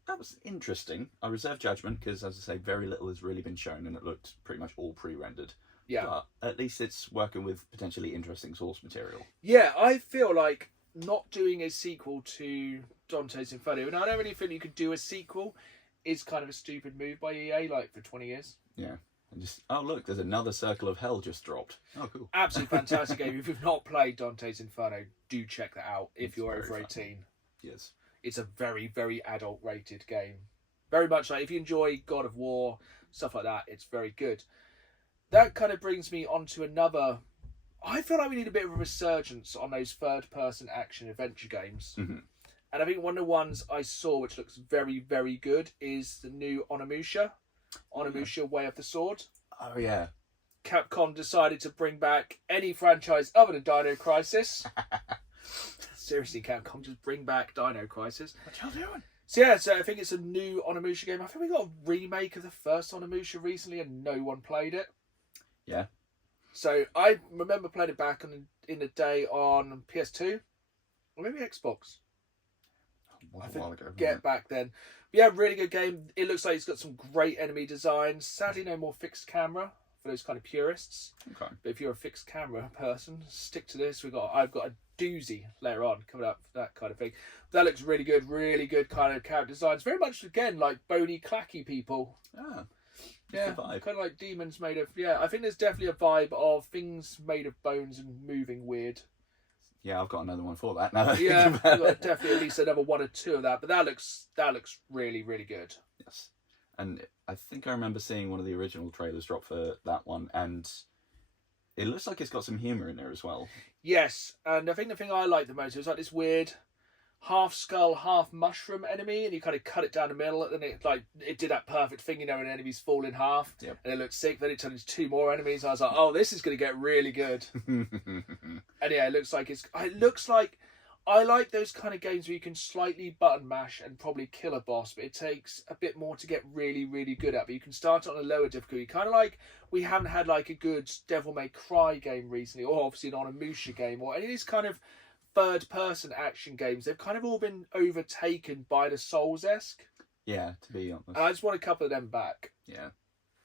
that was interesting. I reserve judgment, because as I say, very little has really been shown, and it looked pretty much all pre-rendered. Yeah. But at least it's working with potentially interesting source material. Yeah, I feel like not doing a sequel to Dante's Inferno, and I don't really feel you could do a sequel, is kind of a stupid move by EA, like, for 20 years. Yeah. And just, oh look, there's another Circle of Hell just dropped. Oh, cool. Absolutely fantastic game. If you've not played Dante's Inferno, do check that out if you're over 18. Yes. It's a very, very adult rated game. Very much like, if you enjoy God of War, stuff like that, it's very good. That kind of brings me on to another... I feel like we need a bit of a resurgence on those third-person action adventure games. Mm-hmm. And I think one of the ones I saw, which looks very, very good, is the new Onimusha. Onimusha Way of the Sword. Oh, yeah. Capcom decided to bring back any franchise other than Dino Crisis. Seriously, Capcom, just bring back Dino Crisis. What y'all doing? So yeah, so I think it's a new Onimusha game. I think we got a remake of the first Onimusha recently, and no one played it. Yeah. So I remember playing it back in the day on PS2, or maybe Xbox. A while ago. Get back then. But yeah, really good game. It looks like it's got some great enemy designs. Sadly, no more fixed camera for those kind of purists. Okay. But if you're a fixed camera person, stick to this. I've got a doozy later on coming up for that kind of thing. That looks really good kind of character designs. Very much again like bony, clacky people. Ah. Yeah, kind of like demons made of. Yeah, I think there's definitely a vibe of things made of bones and moving weird. Yeah, I've got another one for that now. Yeah, I've got definitely at least another one or two of that. But that looks really, really good. Yes, and I think I remember seeing one of the original trailers drop for that one, and it looks like it's got some humour in there as well. Yes, and I think the thing I like the most is like this weird half skull, half mushroom enemy, and you kind of cut it down the middle, and it did that perfect thing, you know, when enemies fall in half, yep. And it looks sick. Then it turned into two more enemies. I was like, oh, this is going to get really good. And yeah, it looks like I like those kind of games where you can slightly button mash and probably kill a boss, but it takes a bit more to get really, really good at. But you can start on a lower difficulty. Kind of like we haven't had like a good Devil May Cry game recently, or obviously an Onimusha game, or any of these kind of third-person action games. They've kind of all been overtaken by the Souls-esque. Yeah, to be honest. And I just want a couple of them back. Yeah.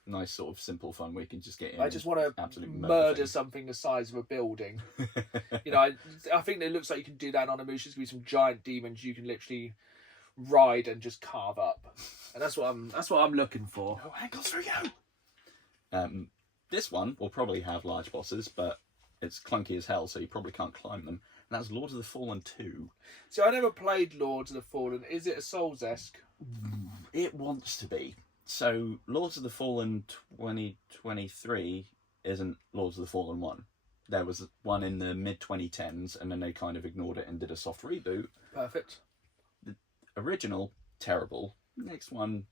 Nice sort of simple fun where you can just get in. I just want to absolutely murder something the size of a building. You know, I think it looks like you can do that on Onimusha. There's going to be some giant demons you can literally ride and just carve up. And that's what I'm looking for. No angles for you. This one will probably have large bosses, but it's clunky as hell, so you probably can't climb them. And that's Lords of the Fallen 2. So I never played Lords of the Fallen. Is it a Souls-esque? It wants to be. So, Lords of the Fallen 2023 isn't Lords of the Fallen 1. There was one in the mid-2010s, and then they kind of ignored it and did a soft reboot. Perfect. The original, terrible. Next one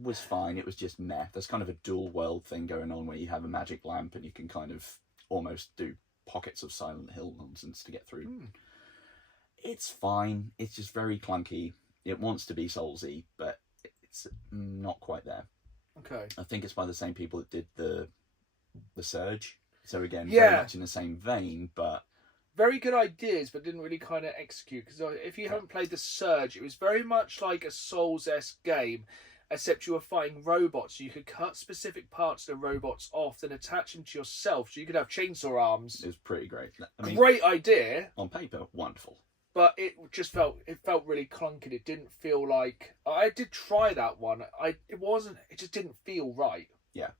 was fine. It was just meh. There's kind of a dual world thing going on where you have a magic lamp and you can kind of almost do pockets of Silent Hill nonsense to get through. It's fine. It's just very clunky. It wants to be Soulsy, but it's not quite there. Okay. I think it's by the same people that did the Surge. So again, Yeah. very much in the same vein, but Very good ideas, but didn't really kind of execute. Because if you haven't played the Surge, it was very much like a Souls-esque game, except you were fighting robots. You could cut specific parts of the robots off, then attach them to yourself. So you could have chainsaw arms. it was pretty great. I mean, Great idea. on paper, wonderful. But it felt really clunky. It didn't feel like I did try that one. It just didn't feel right. Yeah,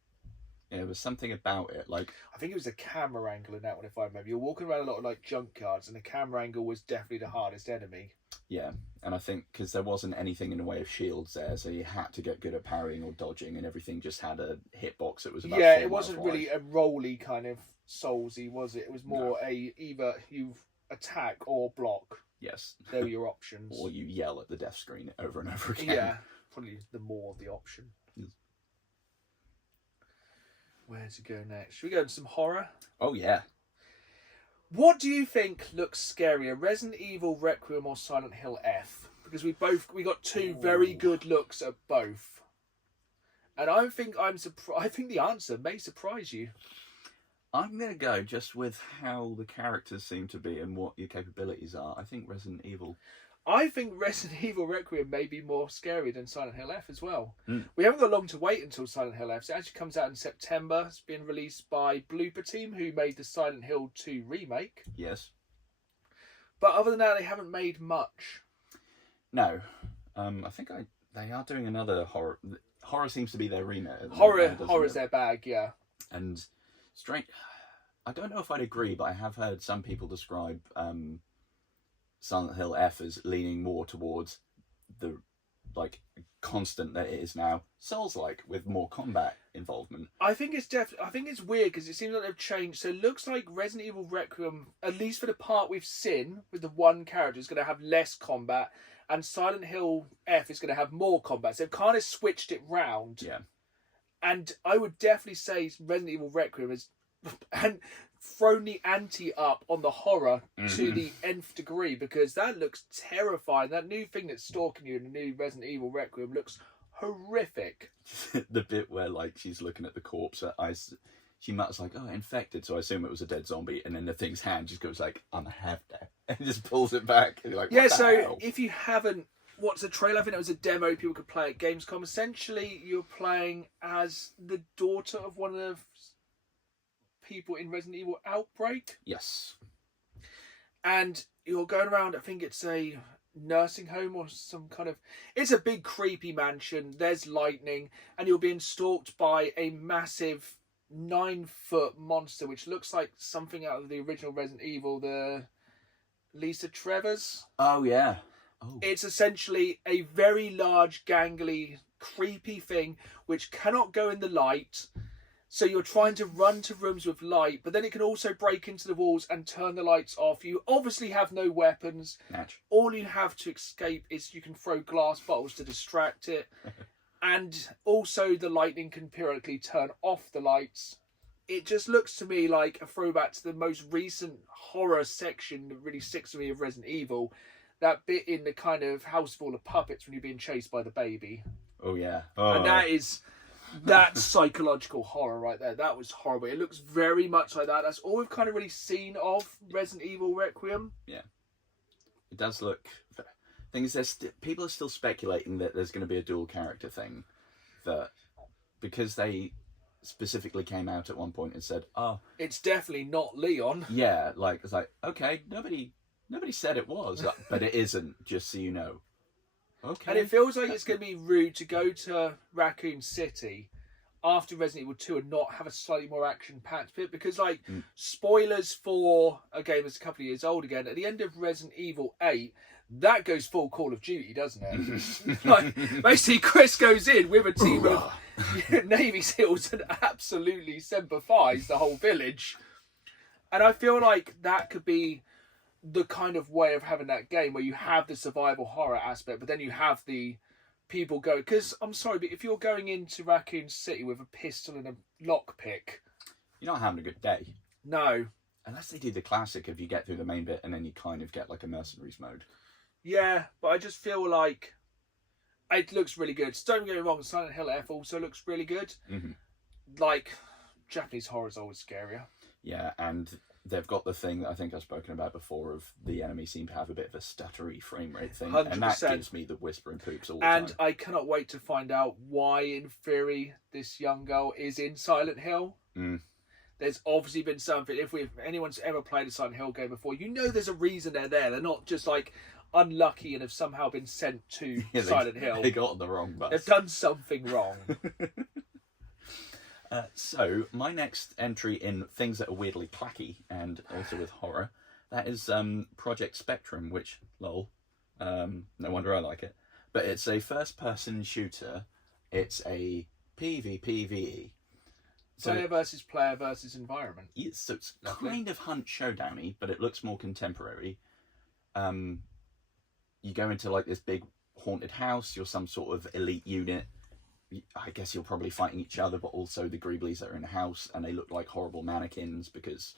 there was something about it. Like, I think it was the camera angle in that one, if I remember. You're walking around a lot of like junkyards, and the camera angle was definitely the hardest enemy. yeah, and I think because there wasn't anything in the way of shields there, so you had to get good at parrying or dodging, and everything just had a hitbox that was about 4 it wasn't miles really wide. a rolly kind of Soulsy, was it? It was more either you attack or block. Yes. They were your options. Or you yell at the death screen over and over again. Yeah, probably the more of the option. Yes. Where to go next? Should we go into some horror? Oh yeah. What do you think looks scarier, Resident Evil Requiem or Silent Hill F? Because we got two very good looks at both, and I think the answer may surprise you. I'm going to go just with how the characters seem to be and what your capabilities are. I think Resident Evil. I think Resident Evil Requiem may be more scary than Silent Hill F as well. Mm. We haven't got long to wait until Silent Hill F. So it actually comes out in September. It's been released by Blooper Team, who made the Silent Hill 2 remake. Yes. But other than that, they haven't made much. No. I think they are doing another horror. Horror seems to be their remit. Horror's their bag, yeah. And strange. I don't know if I'd agree, but I have heard some people describe Silent Hill F as leaning more towards the constant that it is now, Souls-like, with more combat involvement. I think it's weird because it seems like they've changed. So it looks like Resident Evil Requiem, at least for the part we've seen with the one character, is going to have less combat, and Silent Hill F is going to have more combat. So they've kind of switched it round. Yeah. And I would definitely say Resident Evil Requiem has and thrown the ante up on the horror to the nth degree, because that looks terrifying. That new thing that's stalking you in the new Resident Evil Requiem looks horrific. The bit where she's looking at the corpse, she mutters oh, infected, so I assume it was a dead zombie, and then the thing's hand just goes I'm a have there, and just pulls it back. And you're like, yeah, what the so hell? if you haven't watched the trailer, I think it was a demo people could play at Gamescom. Essentially, you're playing as the daughter of one of the people in Resident Evil Outbreak. Yes. And you're going around, I think it's a nursing home or some kind of... It's a big creepy mansion. There's lightning, and you're being stalked by a massive 9-foot monster, which looks like something out of the original Resident Evil, the Lisa Trevors. Oh, yeah. Oh. It's essentially a very large, gangly, creepy thing which cannot go in the light. So you're trying to run to rooms with light, but then it can also break into the walls and turn the lights off. You obviously have no weapons. Natch. All you have to escape is you can throw glass bottles to distract it. And also the lightning can periodically turn off the lights. it just looks to me like a throwback to the most recent horror section that really sticks to me of Resident Evil. That bit in the kind of house full of puppets when you're being chased by the baby. Oh yeah. And that's psychological horror right there. That was horrible. It looks very much like that. That's all we've kind of really seen of Resident Evil Requiem. Yeah. It does look... Things people are still speculating that there's going to be a dual character thing. That because they specifically came out at one point and said, "Oh, it's definitely not Leon." Yeah, like it's like, okay, nobody said it was, but it isn't. Just so you know. Okay. And it feels like it's going to be rude to go to Raccoon City after Resident Evil 2 and not have a slightly more action-packed bit, because like spoilers for a game that's a couple of years old again. At the end of Resident Evil 8. That goes full Call of Duty, doesn't it? Like, basically, Chris goes in with a team of Navy SEALs and absolutely semper-fi's the whole village. And I feel like that could be the kind of way of having that game where you have the survival horror aspect, but then you have the people go... Because, I'm sorry, but if you're going into Raccoon City with a pistol and a lockpick... You're not having a good day. No. Unless they do the classic of you get through the main bit and then you kind of get like a mercenaries mode. Yeah, but I just feel like it looks really good. Don't get me wrong, Silent Hill F also looks really good. Mm-hmm. Like, Japanese horror is always scarier. Yeah, and they've got the thing that I think I've spoken about before of the enemies seem to have a bit of a stuttery frame rate thing. 100%. And that gives me the whispering poops all the and time. And I cannot wait to find out why, in theory, this young girl is in Silent Hill. There's obviously been something. If anyone's ever played a Silent Hill game before, you know there's a reason they're there. They're not just like... unlucky and have somehow been sent to Silent Hill. They got on the wrong bus. They've done something wrong. So, my next entry in things that are weirdly clacky and also with horror, that is Project Spectrum, which, lol, no wonder I like it. But it's a first-person shooter. It's a PvPvE. Player versus player versus environment. So it's kind of Hunt Showdown-y, but it looks more contemporary. You go into like this big haunted house, you're some sort of elite unit. I guess you're probably fighting each other, but also the Greeblies that are in the house, and they look like horrible mannequins because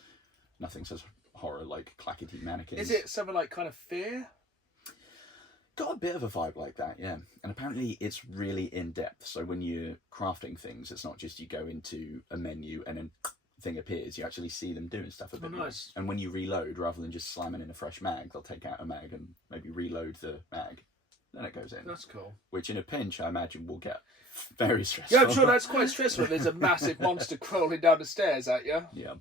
nothing says horror like clackety mannequins. Is it something like kind of Fear? Got a bit of a vibe like that, yeah. And apparently it's really in-depth, so when you're crafting things, it's not just you go into a menu and then thing appears, you actually see them doing stuff a bit more. Nice. And when you reload, rather than just slamming in a fresh mag, they'll take out a mag and maybe reload the mag. Then it goes in. That's cool. Which in a pinch, I imagine, will get very stressful. Yeah, I'm sure that's quite stressful. There's a massive monster crawling down the stairs at you. Yeah.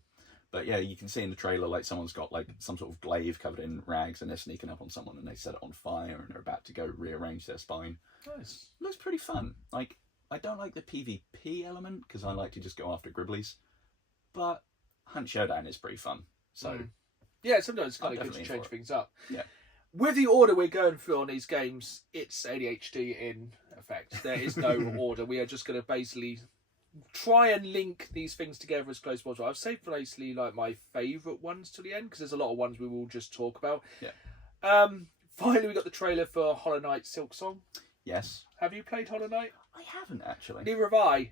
But yeah, you can see in the trailer, like, someone's got, like, some sort of glaive covered in rags and they're sneaking up on someone and they set it on fire and they're about to go rearrange their spine. Nice. Looks pretty fun. Like, I don't like the PvP element because I like to just go after Gribblies. But Hunt Showdown is pretty fun. So, yeah, sometimes it's kind of good to change things up. Yeah. With the order we're going through on these games, it's ADHD in effect. There is no order. We are just going to basically try and link these things together as close as possible. I've saved basically like my favourite ones to the end because there's a lot of ones we will just talk about. Yeah. Finally, we got the trailer for Hollow Knight Silksong. Yes. Have you played Hollow Knight? I haven't, actually. Neither have I.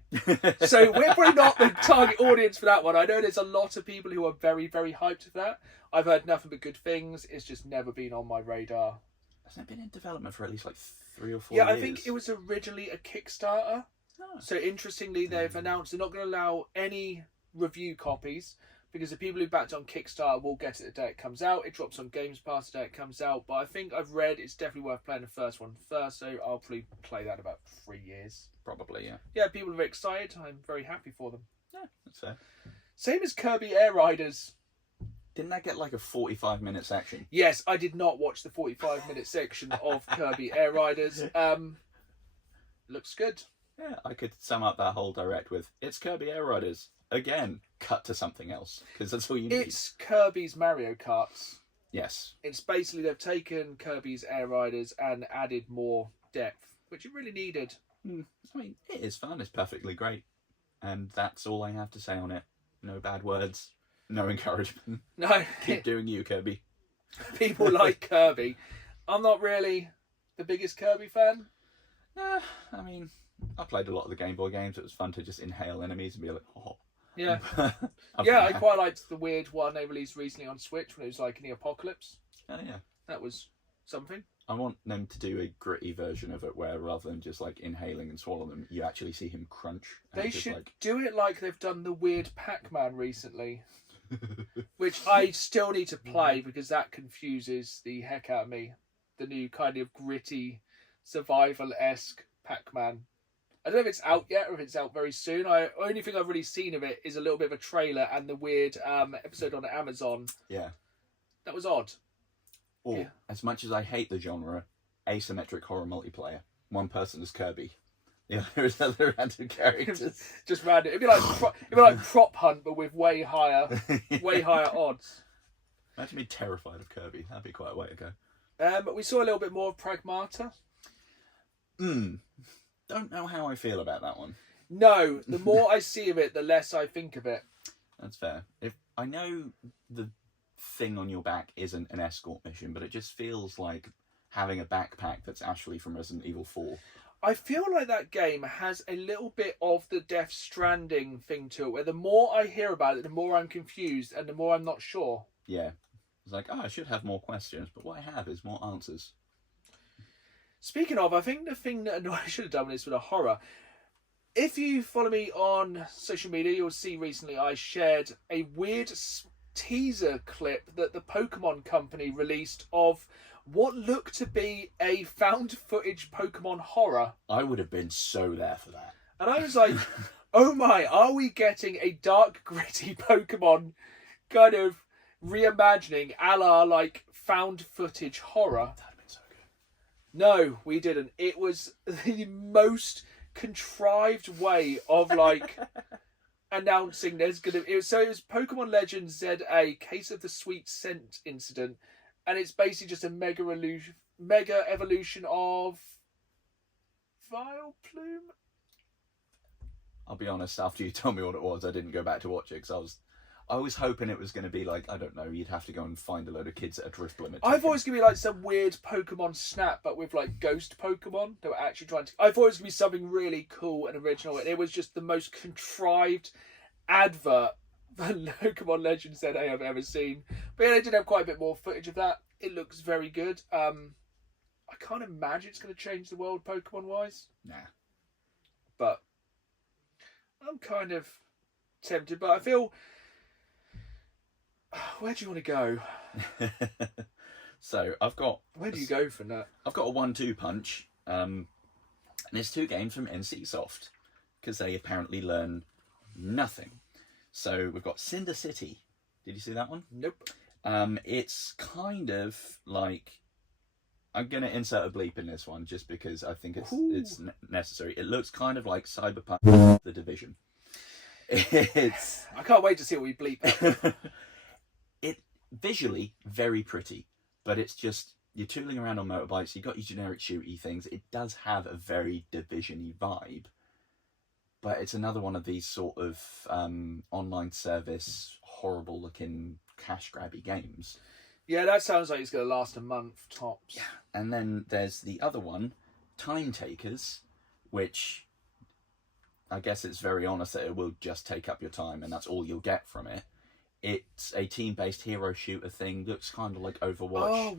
So we're probably not the target audience for that one. I know there's a lot of people who are very, very hyped for that. I've heard nothing but good things. It's just never been on my radar. Hasn't it been in development for at least like 3 or 4 years? Yeah, I think it was originally a Kickstarter. Oh. So interestingly, they've announced they're not going to allow any review copies because the people who backed on Kickstarter will get it the day it comes out. It drops on Games Pass the day it comes out. But I think I've read it's definitely worth playing the first one first. So I'll probably play that in about 3 years. Probably, yeah. Yeah, people are very excited. I'm very happy for them. Yeah, that's fair. Same as Kirby Air Riders. Didn't that get like a 45-minute section? Yes, I did not watch the 45-minute section of Kirby Air Riders. Looks good. Yeah, I could sum up that whole direct with, it's Kirby Air Riders. Again, cut to something else, because that's all you need. It's Kirby's Mario Karts. Yes. It's basically they've taken Kirby's Air Riders and added more depth, which it really needed. I mean, it is fun. It's perfectly great. And that's all I have to say on it. No bad words. No encouragement. No. Keep doing you, Kirby. People like Kirby. I'm not really the biggest Kirby fan. I mean, I played a lot of the Game Boy games. It was fun to just inhale enemies and be like, oh. Yeah. Other Yeah, than I that- quite liked the weird one they released recently on Switch when it was like in the apocalypse. Oh yeah. That was something. I want them to do a gritty version of it where rather than just like inhaling and swallowing them, you actually see him crunch. And They just, should like... do it like they've done the weird Pac-Man recently, which I still need to play because that confuses the heck out of me. The new kind of gritty, survival-esque Pac-Man. I don't know if it's out yet or if it's out very soon. Only thing I've really seen of it is a little bit of a trailer and the weird episode on Amazon. Yeah. That was odd. Or, Yeah. as much as I hate the genre, asymmetric horror multiplayer. One person is Kirby. The other is other random characters. Just random. It'd be like Prop Hunt, but with way higher odds. Imagine being terrified of Kirby. That'd be quite a way to go. But we saw a little bit more of Pragmata. Don't know how I feel about that one. No, the more I see of it, the less I think of it. That's fair. If I know the thing on your back isn't an escort mission, but it just feels like having a backpack that's Ashley from Resident Evil 4. I feel like that game has a little bit of the Death Stranding thing to it, where the more I hear about it, the more I'm confused and the more I'm not sure. Yeah. It's like, I should have more questions, but what I have is more answers. Speaking of, I think the thing that I should have done with this with a horror. If you follow me on social media, you'll see recently I shared a weird teaser clip that the Pokemon company released of what looked to be a found footage Pokemon horror. I would have been so there for that. And I was like, oh my, are we getting a dark, gritty Pokemon kind of reimagining a la like found footage horror? That'd have been so good. No, we didn't. It was the most contrived way of like announcing there's gonna. It was Pokemon Legends ZA Case of the Sweet Scent Incident, and it's basically just a mega evolution of Vileplume. I'll be honest, after you told me what it was, I didn't go back to watch it because I was hoping it was going to be like, I don't know, you'd have to go and find a load of kids at a drift limit. I thought it was going to be like some weird Pokemon Snap, but with like ghost Pokemon that were actually trying to. I thought it was going to be something really cool and original. And it was just the most contrived advert for Pokemon Legends ZA I've ever seen. But yeah, they did have quite a bit more footage of that. It looks very good. I can't imagine it's going to change the world Pokemon wise. Nah. But I'm kind of tempted. But I feel. Where do you want to go? So I've got. Where do you go from that? I've got a 1-2 punch, and it's 2 games from NCSoft because they apparently learn nothing. So we've got Cinder City. Did you see that one? Nope. It's kind of like. I'm gonna insert a bleep in this one just because I think it's necessary. It looks kind of like Cyberpunk: The Division. It's. I can't wait to see what we bleep out. It visually very pretty, but it's just you're tooling around on motorbikes. You got your generic shooty things. It does have a very Division-y vibe, but it's another one of these sort of online service, horrible looking cash grabby games. Yeah, that sounds like it's going to last a month tops. Yeah, and then there's the other one, Time Takers, which I guess it's very honest that it will just take up your time, and that's all you'll get from it. It's a team-based hero shooter thing. Looks kind of like Overwatch. Oh,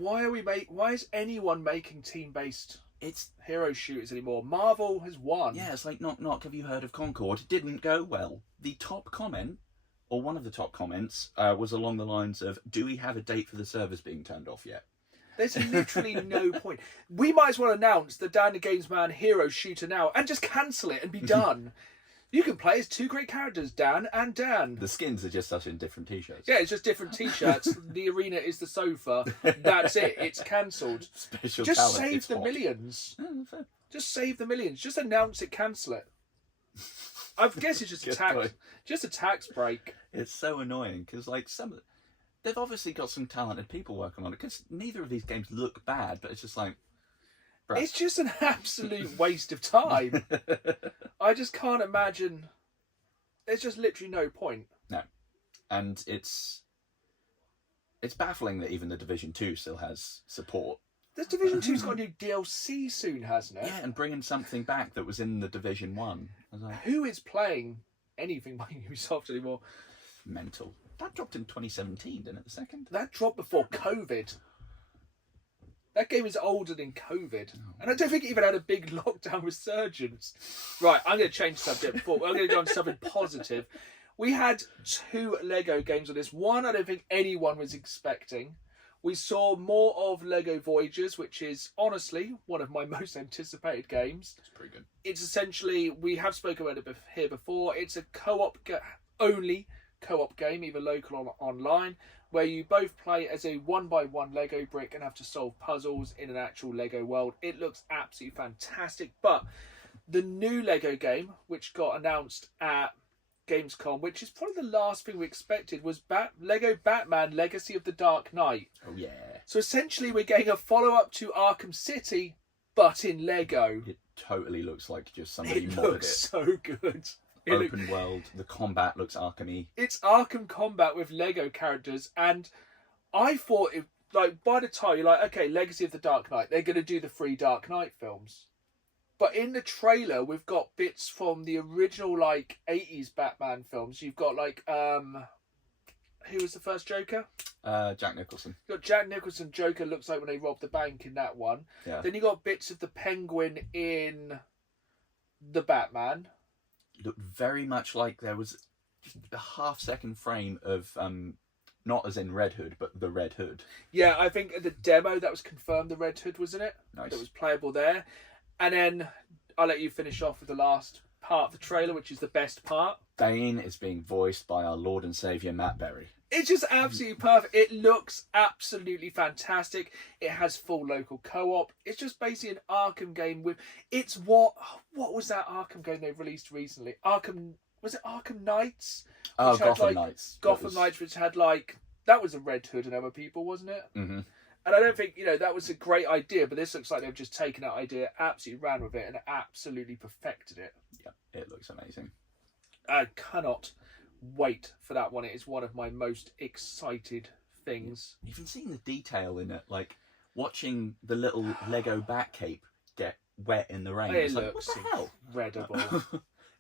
why is anyone making team-based It's hero shooters anymore? Marvel has won. yeah, it's like knock knock. Have you heard of Concord? Didn't go well. The top comment, or one of the top comments, was along the lines of, "Do we have a date for the servers being turned off yet?" There's literally no point. We might as well announce the Dan the Games Man hero shooter now and just cancel it and be done. You can play as 2 great characters, Dan and Dan. The skins are just us in different t-shirts. Yeah, it's just different t-shirts. The arena is the sofa. That's it. It's cancelled. Special Just talent. save It's the hot. millions. Oh, fair. Just save the millions. Just announce it, cancel it. I guess it's just a Good tax, point. just a tax break. It's so annoying because like they've obviously got some talented people working on it because neither of these games look bad, but it's just like, bruh. It's just an absolute waste of time. I just can't imagine. There's just literally no point. No, and it's baffling that even the Division 2 still has support. This Division 2's got a new DLC soon, hasn't it? Yeah, and bringing something back that was in the Division 1. I was like, Who is playing anything by Ubisoft anymore. Mental. That dropped in 2017, didn't it? The second. That dropped before COVID. That game is older than COVID. And I don't think it even had a big lockdown resurgence. Right, I'm going to change the subject before. I'm going to go on to something positive. We had 2 Lego games on this. One I don't think anyone was expecting. We saw more of Lego Voyagers, which is honestly one of my most anticipated games. It's pretty good. It's essentially, we have spoken about it here before, it's a only co-op game, either local or online, where you both play as a 1x1 Lego brick and have to solve puzzles in an actual Lego world. It looks absolutely fantastic. But the new Lego game, which got announced at Gamescom, which is probably the last thing we expected, was Lego Batman Legacy of the Dark Knight. Oh yeah. So essentially we're getting a follow-up to Arkham City, but in Lego. It totally looks like just somebody It modded looks it. so good. Open world, the combat looks Arkham-y. It's Arkham combat with Lego characters, and I thought, by the time you're like, okay, Legacy of the Dark Knight, they're going to do the 3 Dark Knight films. But in the trailer, we've got bits from the original, 80s Batman films. You've got, who was the first Joker? Jack Nicholson. You've got Jack Nicholson, Joker looks like when they robbed the bank in that one. Yeah. Then you got bits of the Penguin in the Batman. Looked very much like there was just a half-second frame of, not as in Red Hood, but the Red Hood. Yeah, I think at the demo that was confirmed the Red Hood, wasn't it? Nice. That was playable there. And then I'll let you finish off with the last part of the trailer, which is the best part. Bane is being voiced by our Lord and Saviour, Matt Berry. It's just absolutely perfect. It looks absolutely fantastic. It has full local co-op. It's just basically an Arkham game with... It's what was that Arkham game they released recently? Was it Arkham Knights? Oh, Which had, Gotham Knights. Gotham Knights, which had that was a Red Hood and other people, wasn't it? Mm-hmm. And I don't think, that was a great idea, but this looks like they've just taken that idea, absolutely ran with it, and absolutely perfected it. Yeah, it looks amazing. I cannot wait for that one. It is one of my most excited things. Even seeing the detail in it, watching the little Lego Batcape get wet in the rain. It It's looks what the hell? incredible.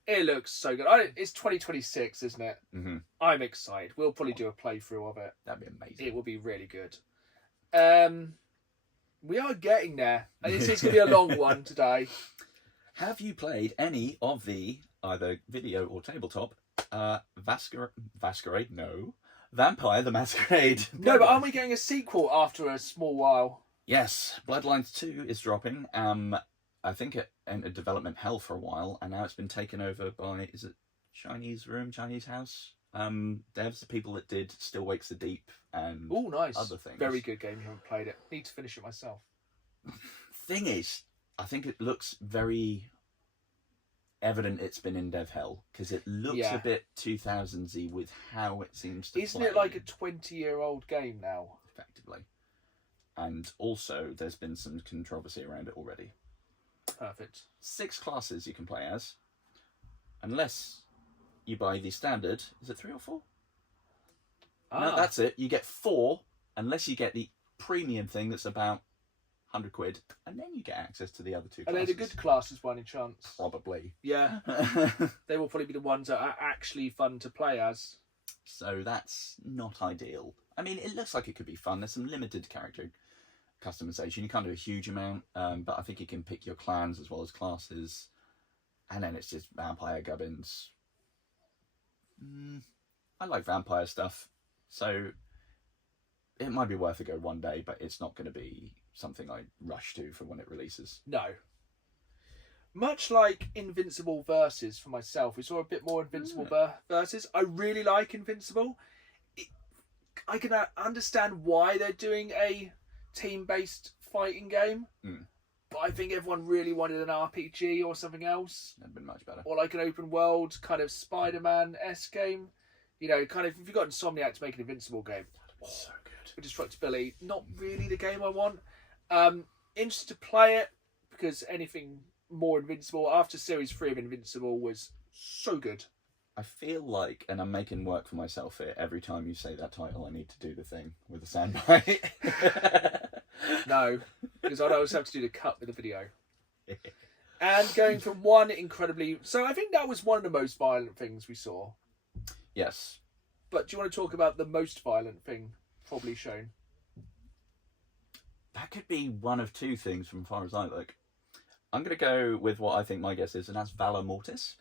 It looks so good. It's 2026, isn't it? Mm-hmm. I'm excited. We'll probably do a playthrough of it. That'd be amazing. It will be really good. We are getting there, and it's going to be a long one today. Have you played any of the either video or tabletop Masquerade? No, Vampire the Masquerade. No, but aren't we getting a sequel after a small while? Yes, Bloodlines 2 is dropping. I think it entered development hell for a while, and now it's been taken over by, is it Chinese House? Devs, the people that did Still Wakes the Deep and nice. Other things. Very good game. You haven't played it. Need to finish it myself. Thing is, I think it looks very evident it's been in dev hell, because it looks a bit 2000s-y with how it seems to Isn't play. it like a 20-year-old game now? Effectively. And also, there's been some controversy around it already. Perfect. 6 classes you can play as, unless you buy the standard. Is it 3 or 4? No, that's it. You get 4, unless you get the premium thing that's about £100, and then you get access to the other 2 classes. Are they the good classes by any chance? Probably. Yeah. They will probably be the ones that are actually fun to play as. So that's not ideal. I mean, it looks like it could be fun. There's some limited character customization. You can't do a huge amount, but I think you can pick your clans as well as classes. And then it's just vampire gubbins. I like vampire stuff, so it might be worth a go one day, but it's not going to be something I rush to for when it releases. No. Much like Invincible Versus for myself, we saw a bit more Invincible Versus. I really like Invincible. I can understand why they're doing a team-based fighting game, but I think everyone really wanted an RPG or something else. That'd been much better. Or like an open world kind of Spider-Man-esque game. Kind of, if you got Insomniac to make an Invincible game, So good. with destructibility, not really the game I want. Interested to play it, because anything more Invincible after Series 3 of Invincible was so good. I feel like, and I'm making work for myself here, every time you say that title I need to do the thing with the soundbite. No, because I'd always have to do the cut with the video. And going from one incredibly... So I think that was one of the most violent things we saw. Yes. But do you want to talk about the most violent thing probably shown? That could be one of two things from far as I look. I'm going to go with what I think my guess is, and that's Valor Mortis.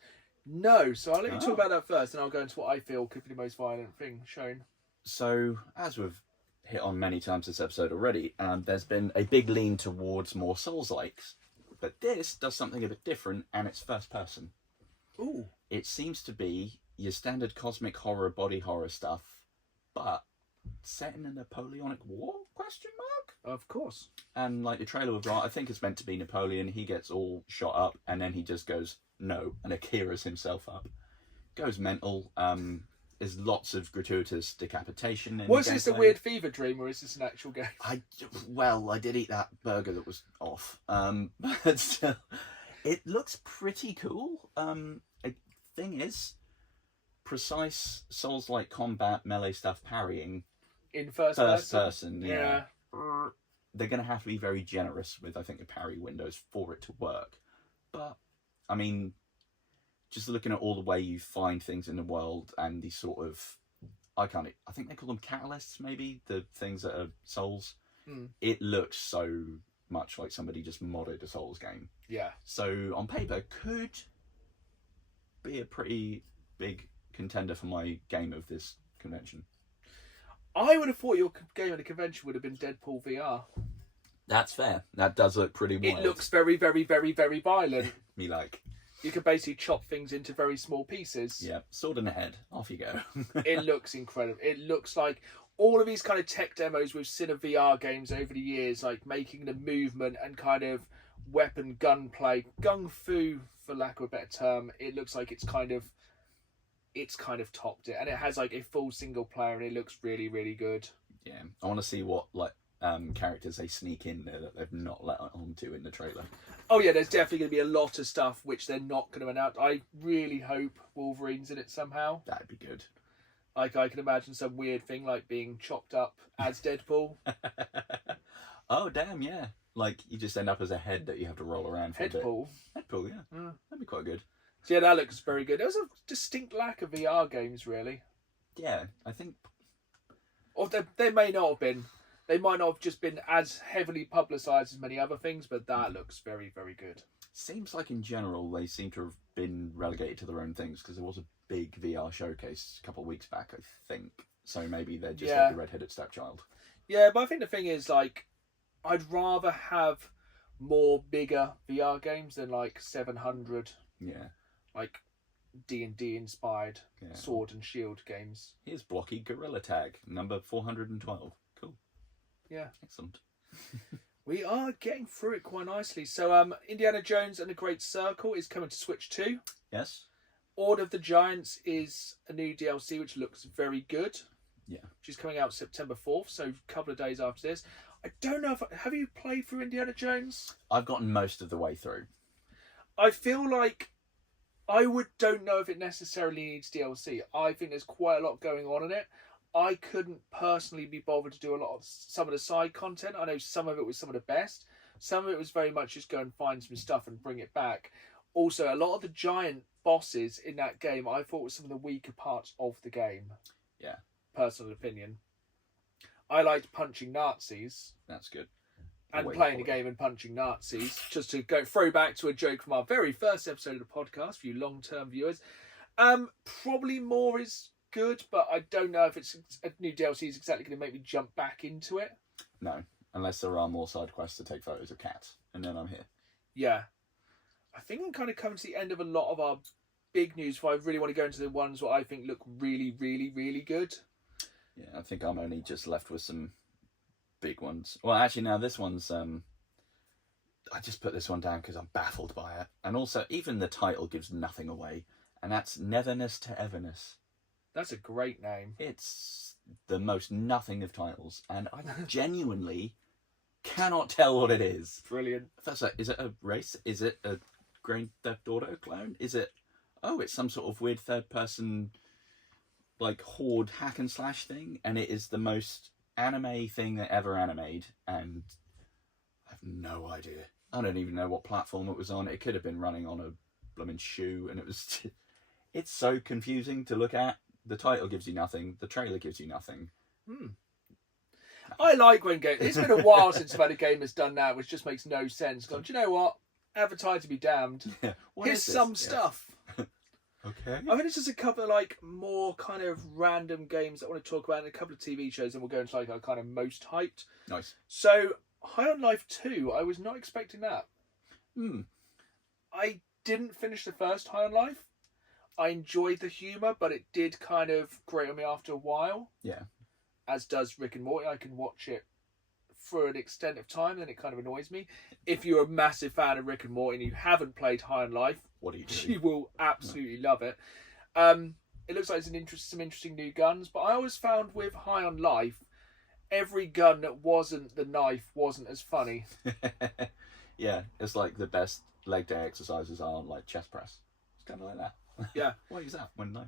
No, so I'll let you talk about that first, and I'll go into what I feel could be the most violent thing shown. So, as we've hit on many times this episode already, there's been a big lean towards more Souls-likes. But this does something a bit different, and it's first person. Ooh. It seems to be your standard cosmic horror, body horror stuff, but set in a Napoleonic War, question mark? Of course. And like the trailer we've got, I think it's meant to be Napoleon. He gets all shot up, and then he just goes, no, and Akira's himself up. Goes mental. There's lots of gratuitous decapitation. Was this a weird fever dream, or is this an actual game? I did eat that burger that was off. But still, it looks pretty cool. Thing is, precise Souls-like combat, melee stuff, parrying. In first person, yeah. They're going to have to be very generous with, I think, the parry windows for it to work. But, I mean, just looking at all the way you find things in the world and the sort of, I think they call them catalysts, maybe, the things that are Souls. It looks so much like somebody just modded a Souls game. Yeah. So, on paper, could be a pretty big contender for my game of this convention. I would have thought your game at the convention would have been Deadpool VR. That's fair. That does look pretty wild. It looks very, very, very, very violent. Me like. You can basically chop things into very small pieces. Yeah, sword in the head. Off you go. It looks incredible. It looks like all of these kind of tech demos we've seen of VR games over the years, like making the movement and kind of weapon gunplay, gung fu, for lack of a better term. It looks like it's kind of topped it, and it has like a full single player, and it looks really, really good. Yeah, I want to see what characters they sneak in there that they've not let onto in the trailer. Oh yeah, there's definitely going to be a lot of stuff which they're not going to announce. I really hope Wolverine's in it somehow. That'd be good. Like I can imagine some weird thing like being chopped up as Deadpool. Oh damn, yeah! Like you just end up as a head that you have to roll around for Headpool. a bit. Headpool, yeah, that'd be quite good. So yeah, that looks very good. There was a distinct lack of VR games, really. Yeah, I think. Or they may not have been. They might not have just been as heavily publicised as many other things, but that looks very, very good. Seems like in general they seem to have been relegated to their own things, because there was a big VR showcase a couple of weeks back, I think. So maybe they're just like the red-headed stepchild. Yeah, but I think the thing is, like, I'd rather have more bigger VR games than like 700. Yeah. Like D&D inspired sword and shield games. Here's blocky gorilla tag number 412. Cool. Yeah, excellent. We are getting through it quite nicely. So Indiana Jones and the Great Circle is coming to Switch 2. Yes. Order of the Giants is a new DLC which looks very good. Yeah. Which is coming out September 4th, so a couple of days after this. I don't know if have you played through Indiana Jones? I've gotten most of the way through. I feel like don't know if it necessarily needs DLC. I think there's quite a lot going on in it. I couldn't personally be bothered to do some of the side content. I know some of it was some of the best. Some of it was very much just go and find some stuff and bring it back. Also, a lot of the giant bosses in that game I thought were some of the weaker parts of the game. Yeah. Personal opinion. I liked punching Nazis. That's good. And playing the game and punching Nazis. Just to throw back to a joke from our very first episode of the podcast for you long-term viewers. Probably more is good, but I don't know if it's a new DLC is exactly going to make me jump back into it. No, unless there are more side quests to take photos of cats, and then I'm here. Yeah. I think I'm kind of coming to the end of a lot of our big news, before I really want to go into the ones what I think look really, really, really good. Yeah, I think I'm only just left with some big ones. Well, actually, now this one's... I just put this one down because I'm baffled by it. And also, even the title gives nothing away. And that's Neverness to Everness. That's a great name. It's the most nothing of titles. And I genuinely cannot tell what it is. Brilliant. First, is it a race? Is it a Grand Theft Auto clone? Is it... Oh, it's some sort of weird third-person... like horde hack and slash thing, and it is the most anime thing that ever animated, and I have no idea. I don't even know what platform it was on. It could have been running on a blooming shoe, and it was. It's so confusing to look at. The title gives you nothing. The trailer gives you nothing. I like when games. It's been a while since I've had a game that's done that, which just makes no sense. Gone, do you know what? Advertise to be damned. Yeah. Here's some stuff. Okay. I think it's just a couple of like more kind of random games that I want to talk about, and a couple of TV shows, and we'll go into like our kind of most hyped. Nice. So, High on Life 2, I was not expecting that. I didn't finish the first High on Life. I enjoyed the humour, but it did kind of grate on me after a while. Yeah. As does Rick and Morty. I can watch it for an extent of time, then it kind of annoys me. If you're a massive fan of Rick and Morty and you haven't played High on Life, what do you do? You will absolutely love it. It looks like it's some interesting new guns, but I always found with High on Life, every gun that wasn't the knife wasn't as funny. Yeah, it's like the best leg day exercises are like chest press. It's kind of like that. Yeah. What is that? One knife.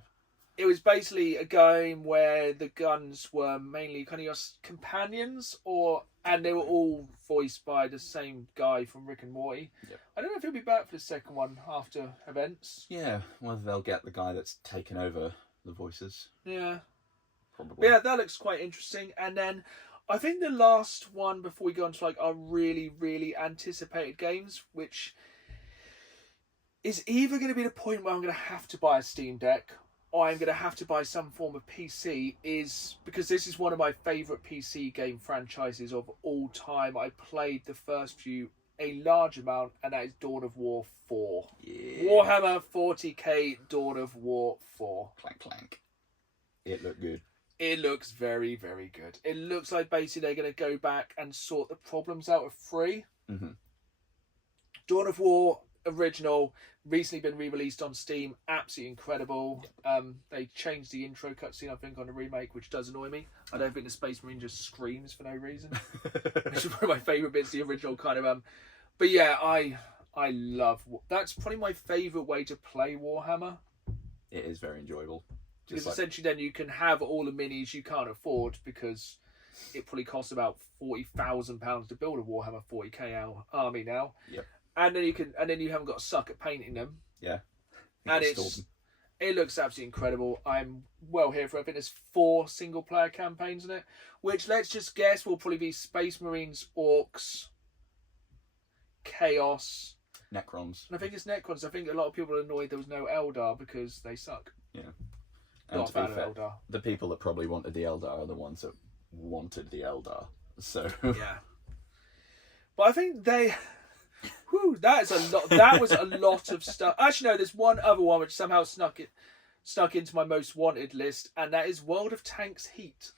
It was basically a game where the guns were mainly kind of your companions, and they were all voiced by the same guy from Rick and Morty. Yep. I don't know if he'll be back for the second one after events. Yeah, whether they'll get the guy that's taken over the voices. Yeah. Probably. But yeah, that looks quite interesting. And then I think the last one before we go into like our really, really anticipated games, which is either going to be the point where I'm going to have to buy a Steam Deck, or I'm going to have to buy some form of PC, is because this is one of my favourite PC game franchises of all time. I played the first few a large amount, and that is Dawn of War 4. Yeah. Warhammer 40k Dawn of War 4. Clank, clank. It looked good. It looks very, very good. It looks like basically they're going to go back and sort the problems out of 3. Mm-hmm. Dawn of War original, recently been re-released on Steam. Absolutely incredible. They changed the intro cutscene, I think, on the remake, which does annoy me. I don't think the Space Marine just screams for no reason. Which is one of my favourite bits, the original kind of... But yeah, I love... That's probably my favourite way to play Warhammer. It is very enjoyable. Because essentially then you can have all the minis you can't afford, because it probably costs about £40,000 to build a Warhammer 40k army now. Yep. And then you haven't got to suck at painting them. Yeah. And it looks absolutely incredible. I'm well here for it. I think there's 4 single player campaigns in it, which let's just guess will probably be Space Marines, Orcs, Chaos, Necrons. and I think it's Necrons. I think a lot of people are annoyed there was no Eldar because they suck. Yeah. Not And a to be fan of fair, Eldar. the people that probably wanted the Eldar are the ones that wanted the Eldar. So Yeah. But I think they... Whew, that is a lot. That was a lot of stuff. Actually, no, there's one other one which somehow snuck into my most wanted list, and that is World of Tanks Heat.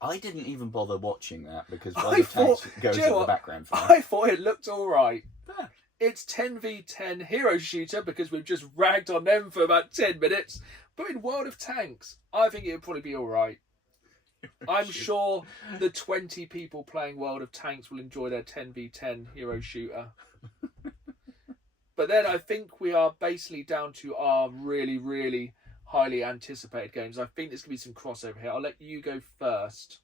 I didn't even bother watching that because World of Tanks goes in the background for me. I thought it looked all right. It's 10v10 hero shooter because we've just ragged on them for about 10 minutes. But in World of Tanks, I think it would probably be all right. I'm sure the 20 people playing World of Tanks will enjoy their 10v10 hero shooter. But then I think we are basically down to our really, really highly anticipated games. I think there's going to be some crossover here. I'll let you go first.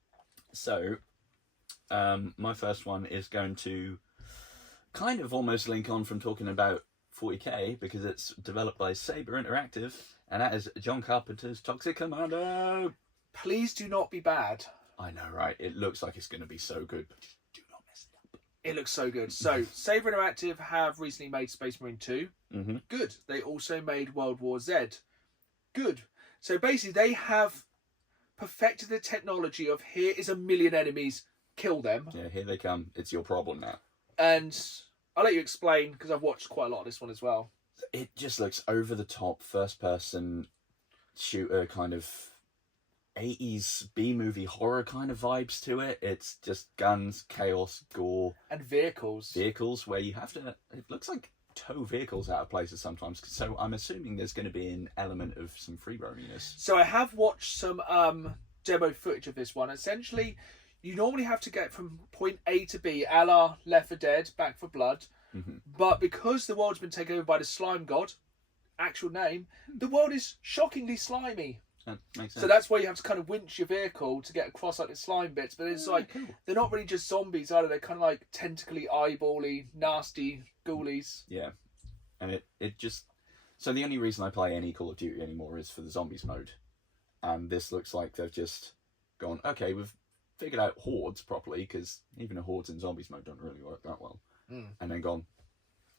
So, my first one is going to kind of almost link on from talking about 40k because it's developed by Saber Interactive, and that is John Carpenter's Toxic Commando. Please do not be bad. I know, right? It looks like it's going to be so good, but do not mess it up. It looks so good. So, Saber Interactive have recently made Space Marine 2. Mm-hmm. Good. They also made World War Z. Good. So basically they have perfected the technology of here is 1 million enemies, kill them. Yeah, here they come. It's your problem now. And I'll let you explain because I've watched quite a lot of this one as well. It just looks over the top, first person shooter kind of 80s B-movie horror kind of vibes to it. It's just guns, chaos, gore. And vehicles. Vehicles where you have to, it looks like tow vehicles out of places sometimes. So I'm assuming there's going to be an element of some free roaminess. So I have watched some demo footage of this one. Essentially, you normally have to get from point A to B, a la Left 4 Dead, Back 4 Blood. Mm-hmm. But because the world's been taken over by the slime god, actual name, the world is shockingly slimy. Makes sense. So that's why you have to kind of winch your vehicle to get across like the slime bits. But it's like, cool. they're not really just zombies, are they? They're kind of like tentacly, eyebally, nasty ghoulies. Yeah. And it just... So the only reason I play any Call of Duty anymore is for the zombies mode. And this looks like they've just gone, okay, we've figured out hordes properly, because even a hordes in zombies mode don't really work that well. And then gone,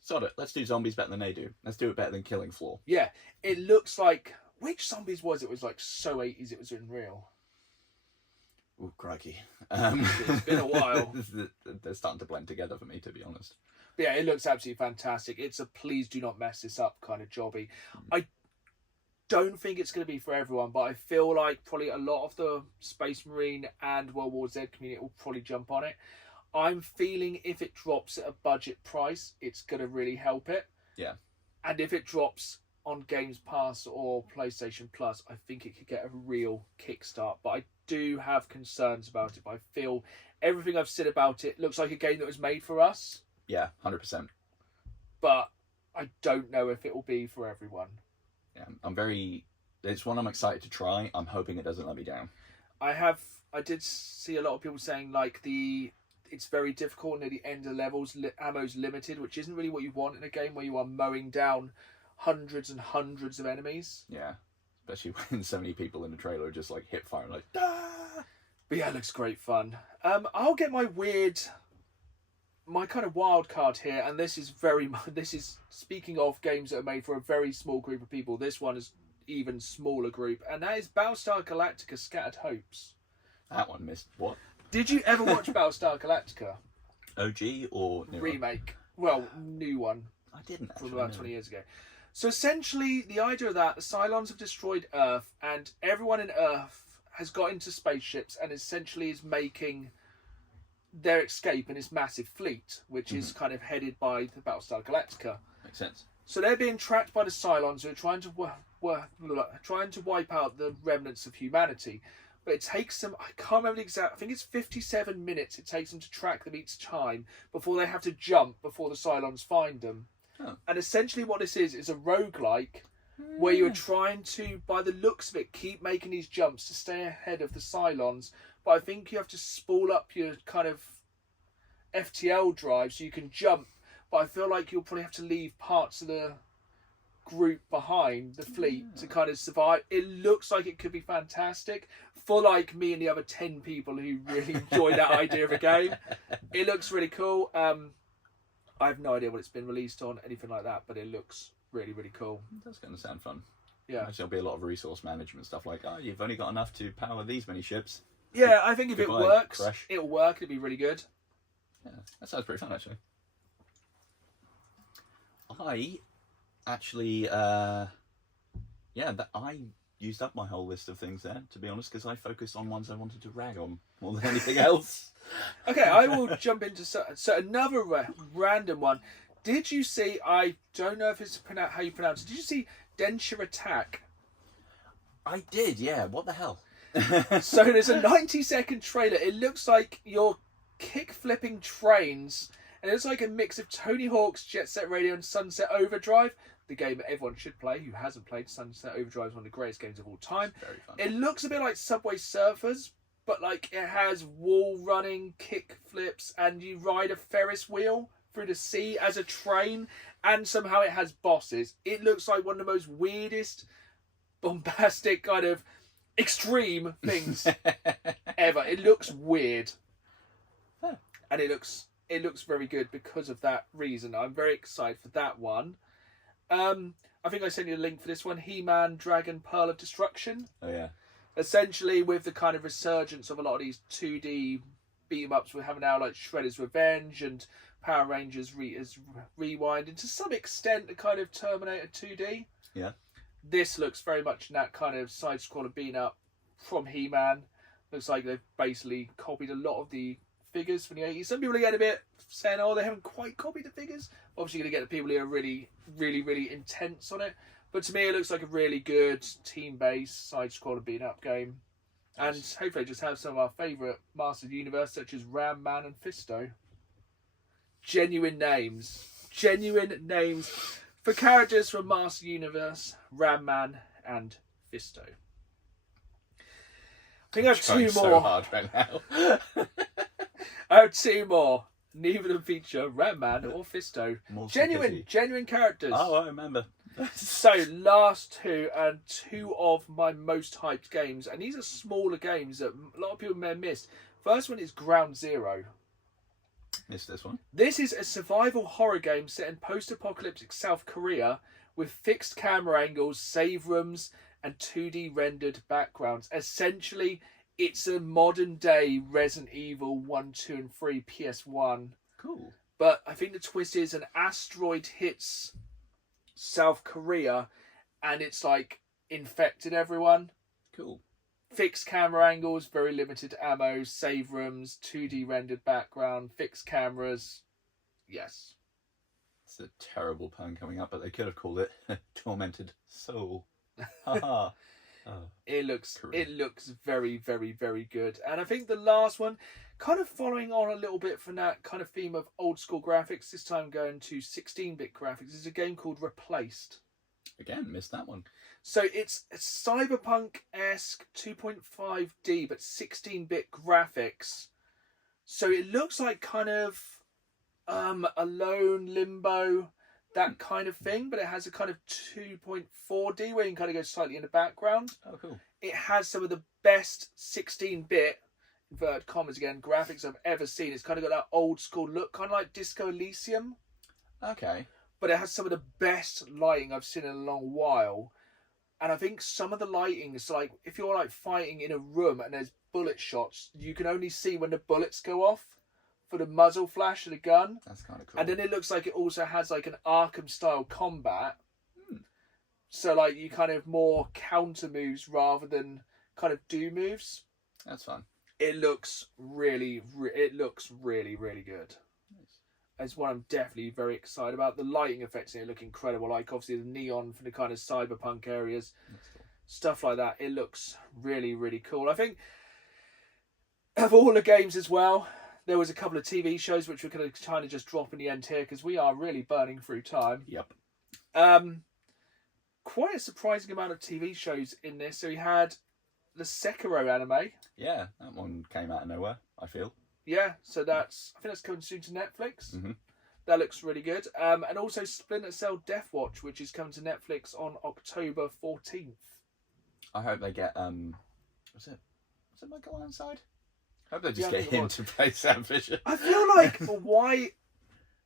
sod it, let's do zombies better than they do. Let's do it better than Killing Floor. Yeah, it looks like... Which zombies was it? It was like so 80s it was unreal. Ooh, crikey. It's been a while. They're starting to blend together for me, to be honest. But yeah, it looks absolutely fantastic. It's a please do not mess this up kind of jobby. I don't think it's going to be for everyone, but I feel like probably a lot of the Space Marine and World War Z community will probably jump on it. I'm feeling if it drops at a budget price, it's going to really help it. Yeah. And if it drops on Games Pass or PlayStation Plus, I think it could get a real kickstart. But I do have concerns about it. But I feel everything I've said about it looks like a game that was made for us. Yeah, 100%. But I don't know if it will be for everyone. Yeah, it's one I'm excited to try. I'm hoping it doesn't let me down. I did see a lot of people saying like it's very difficult near the end of the levels, ammo's limited, which isn't really what you want in a game where you are mowing down hundreds and hundreds of enemies. Yeah, especially when so many people in the trailer just like hip fire like, ah! But yeah, it looks great fun. I'll get my kind of wild card here, and this is speaking of games that are made for a very small group of people. This one is even smaller group, and that is Battlestar Galactica: Scattered Hopes. That one missed. What? Did you ever watch Battlestar Galactica? OG or newer? Remake? Well, new one. I didn't actually. From about 20 years ago. So essentially, the idea of that, the Cylons have destroyed Earth, and everyone in Earth has got into spaceships and essentially is making their escape in this massive fleet, which is kind of headed by the Battlestar Galactica. Makes sense. So they're being tracked by the Cylons, who are trying to wipe out the remnants of humanity. But it takes them, I can't remember the exact, I think it's 57 minutes it takes them to track them each time before they have to jump before the Cylons find them. Oh. And essentially what this is a roguelike where you're trying to, by the looks of it, keep making these jumps to stay ahead of the Cylons. But I think you have to spool up your kind of FTL drive so you can jump. But I feel like you'll probably have to leave parts of the group behind, the fleet, to kind of survive. It looks like it could be fantastic for like me and the other 10 people who really enjoy that idea of a game. It looks really cool. I have no idea what it's been released on, anything like that, but it looks really, really cool. That's going to sound fun. Yeah. Actually, there'll be a lot of resource management stuff like, oh, you've only got enough to power these many ships. Yeah, I think if it Goodbye, works, crash. it'll work. It'll be really good. Yeah, that sounds pretty fun, actually. I actually, I used up my whole list of things there, to be honest, because I focused on ones I wanted to rag on more than anything else. Okay, I will jump into so another random one. Did you see, I don't know if it's how you pronounce it, did you see Denture Attack? I did, yeah. What the hell? So there's a 90-second trailer. It looks like you're kick-flipping trains, and it's like a mix of Tony Hawk's Jet Set Radio and Sunset Overdrive, the game that everyone should play who hasn't played. Sunset Overdrive is one of the greatest games of all time. It's very fun. It looks a bit like Subway Surfers, but like it has wall running, kick flips, and you ride a Ferris wheel through the sea as a train, and somehow it has bosses. It looks like one of the most weirdest, bombastic, kind of extreme things ever. It looks weird. Huh. And it looks very good because of that reason. I'm very excited for that one. I think I sent you a link for this one. He-Man Dragon Pearl of Destruction. Oh yeah. Essentially, with the kind of resurgence of a lot of these 2D beat-em-ups, we're having now like Shredder's Revenge and Power Rangers Rewind, and to some extent the kind of Terminator 2D. Yeah. This looks very much in that kind of side-scroller beat-up from He-Man. Looks like they've basically copied a lot of the figures from the 80s. Some people are getting a bit saying, oh, they haven't quite copied the figures. Obviously, you're going to get the people who are really, really, really intense on it. But to me, it looks like a really good team-based side-scroller beat-up game. And hopefully just have some of our favourite Masters of the Universe, such as Ram Man and Fisto. Genuine names for characters from Masters of the Universe, Ram Man and Fisto. think I have Trying two so more. hard right now. I have two more. Neither of them feature Redman or Fisto. Multi-pity. Genuine characters. Oh, I remember. So, last two, and two of my most hyped games, and these are smaller games that a lot of people may have missed. First one is Ground Zero. Missed this one. This is a survival horror game set in post-apocalyptic South Korea with fixed camera angles, save rooms, and 2D rendered backgrounds. Essentially, it's a modern-day Resident Evil 1, 2, and 3 PS1. Cool. But I think the twist is an asteroid hits South Korea and it's like infected everyone. Cool. Fixed camera angles, very limited ammo, save rooms, 2D rendered background, fixed cameras. Yes. It's a terrible pun coming up, but they could have called it Tormented Soul. Haha. It looks Korea. very, very, very good. And I think the last one, kind of following on a little bit from that kind of theme of old school graphics, this time going to 16-bit graphics, is a game called Replaced. Again, missed that one. So it's a cyberpunk-esque 2.5D, but 16-bit graphics. So it looks like kind of Alone, Limbo, that kind of thing, but it has a kind of 2.4D where you can kind of go slightly in the background. Oh, cool. It has some of the best 16-bit, inverted commas again, graphics I've ever seen. It's kind of got that old school look, kind of like Disco Elysium, Okay. but it has some of the best lighting I've seen in a long while. And I think some of the lighting is like, if you're like fighting in a room and there's bullet shots, you can only see when the bullets go off for the muzzle flash of the gun. That's kind of cool. And then it looks like it also has like an Arkham style combat. So like you kind of more counter moves rather than kind of do moves. That's fun. It looks really, really good. Nice. It's one I'm definitely very excited about. The lighting effects in it look incredible. Like obviously the neon from the kind of cyberpunk areas, That's cool. stuff like that. It looks really, really cool. I think of all the games as well, there was a couple of TV shows which we're going to kind of just drop in the end here because we are really burning through time. Yep. Quite a surprising amount of TV shows in this. So we had the Sekiro anime. Yeah, that one came out of nowhere, I feel. Yeah, so I think that's coming soon to Netflix. Mm-hmm. That looks really good. And also Splinter Cell Death Watch, which is coming to Netflix on October 14th. I hope they get was it Michael Ironside? I hope they just Yeah, I get think it him was. to play Sam Fisher. I feel like why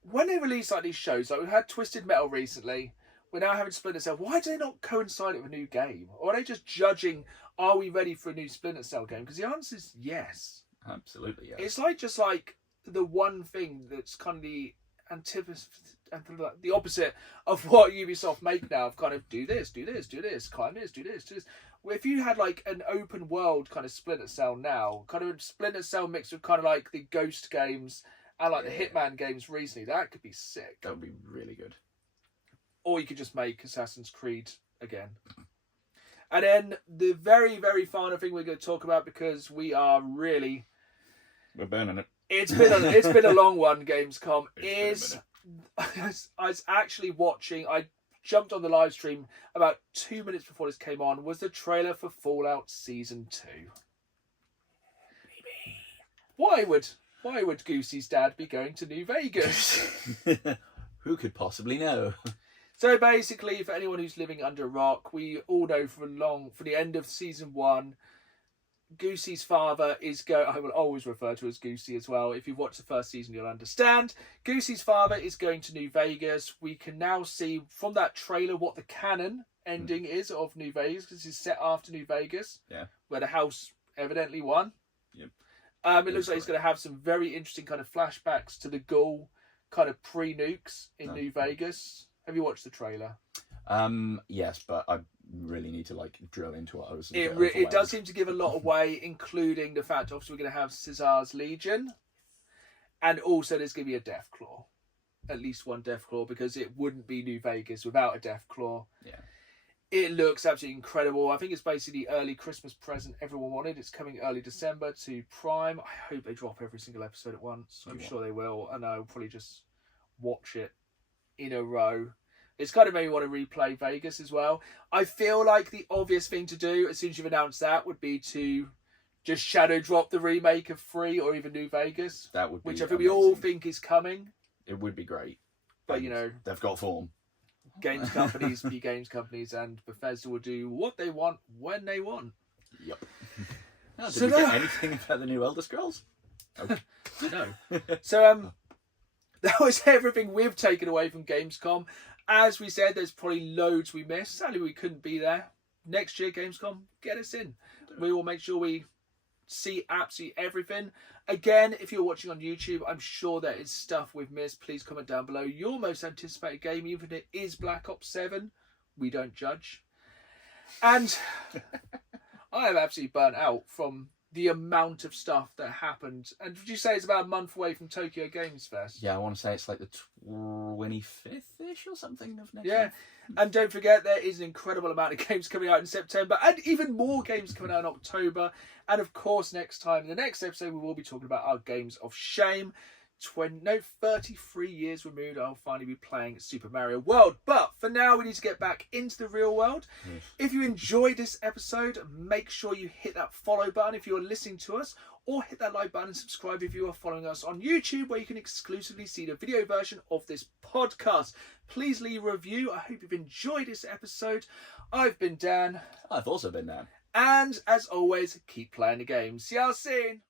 when they release like these shows, like we've had Twisted Metal recently, we're now having Splinter Cell. Why do they not coincide it with a new game? Or are they just judging, are we ready for a new Splinter Cell game? Because the answer is yes. Absolutely, yeah. It's like just like the one thing that's kind of the antithesis, the opposite of what Ubisoft make now of kind of do this, climb this, do this. Well, if you had like an open world kind of Splinter Cell now, kind of Splinter Cell mixed with kind of like the Ghost games and like the Hitman games recently, that could be sick. That would be really good. Or you could just make Assassin's Creed again. And then the very, very final thing we're going to talk about, because we are really... We're burning it. It's been a long one, Gamescom. It's I was actually watching... I jumped on the live stream about 2 minutes before this came on, was the trailer for Fallout Season 2. Why would Goosey's dad be going to New Vegas? Who could possibly know? So basically, for anyone who's living under a rock, we all know for the end of season 1, Goosey's father is I will always refer to as Goosey as well. If you've watched the first season, you'll understand. Goosey's father is going to New Vegas. We can now see from that trailer what the canon ending is of New Vegas, because it's set after New Vegas, where the house evidently won. Yep. It looks like he's going to have some very interesting kind of flashbacks to the Ghoul kind of pre-nukes in New Vegas. Have you watched the trailer? Yes, but I really need to like drill into what I was. It does seem to give a lot away, including the fact obviously we're going to have Caesar's Legion, and also there's going to be a Deathclaw, at least one Deathclaw, because it wouldn't be New Vegas without a Deathclaw. Yeah. It looks absolutely incredible. I think it's basically the early Christmas present everyone wanted. It's coming early December to Prime. I hope they drop every single episode at once. I'm sure they will, and I'll probably just watch it in a row. It's kind of made me want to replay Vegas as well. I feel like the obvious thing to do as soon as you've announced that would be to just shadow drop the remake of 3 or even New Vegas, That would be which I think we all amazing. think is coming. It would be great. But, And you know, they've got form. games companies be games companies, and Bethesda will do what they want when they want. Yep. Oh, did So we get now- anything about the new Elder Scrolls? Oh. No. So that was everything we've taken away from Gamescom. As we said, there's probably loads we missed. Sadly, we couldn't be there. Next year, Gamescom, get us in. We will make sure we see absolutely everything. Again, if you're watching on YouTube, I'm sure there is stuff we've missed. Please comment down below your most anticipated game, even if it is Black Ops 7. We don't judge. And I am absolutely burnt out from the amount of stuff that happened. And would you say it's about a month away from Tokyo Games Fest? Yeah, I want to say it's like the 25th-ish or something of next Yeah. month. And don't forget, there is an incredible amount of games coming out in September, and even more games coming out in October. And of course, next time, in the next episode, we will be talking about our games of shame. 33 years removed, I'll finally be playing Super Mario World. But for now, we need to get back into the real world. Yes. If you enjoyed this episode, make sure you hit that follow button if you're listening to us, or hit that like button and subscribe if you are following us on YouTube, where you can exclusively see the video version of this podcast. Please leave a review. I hope you've enjoyed this episode. I've been Dan, I've also been there. and as always, keep playing the game. See y'all soon.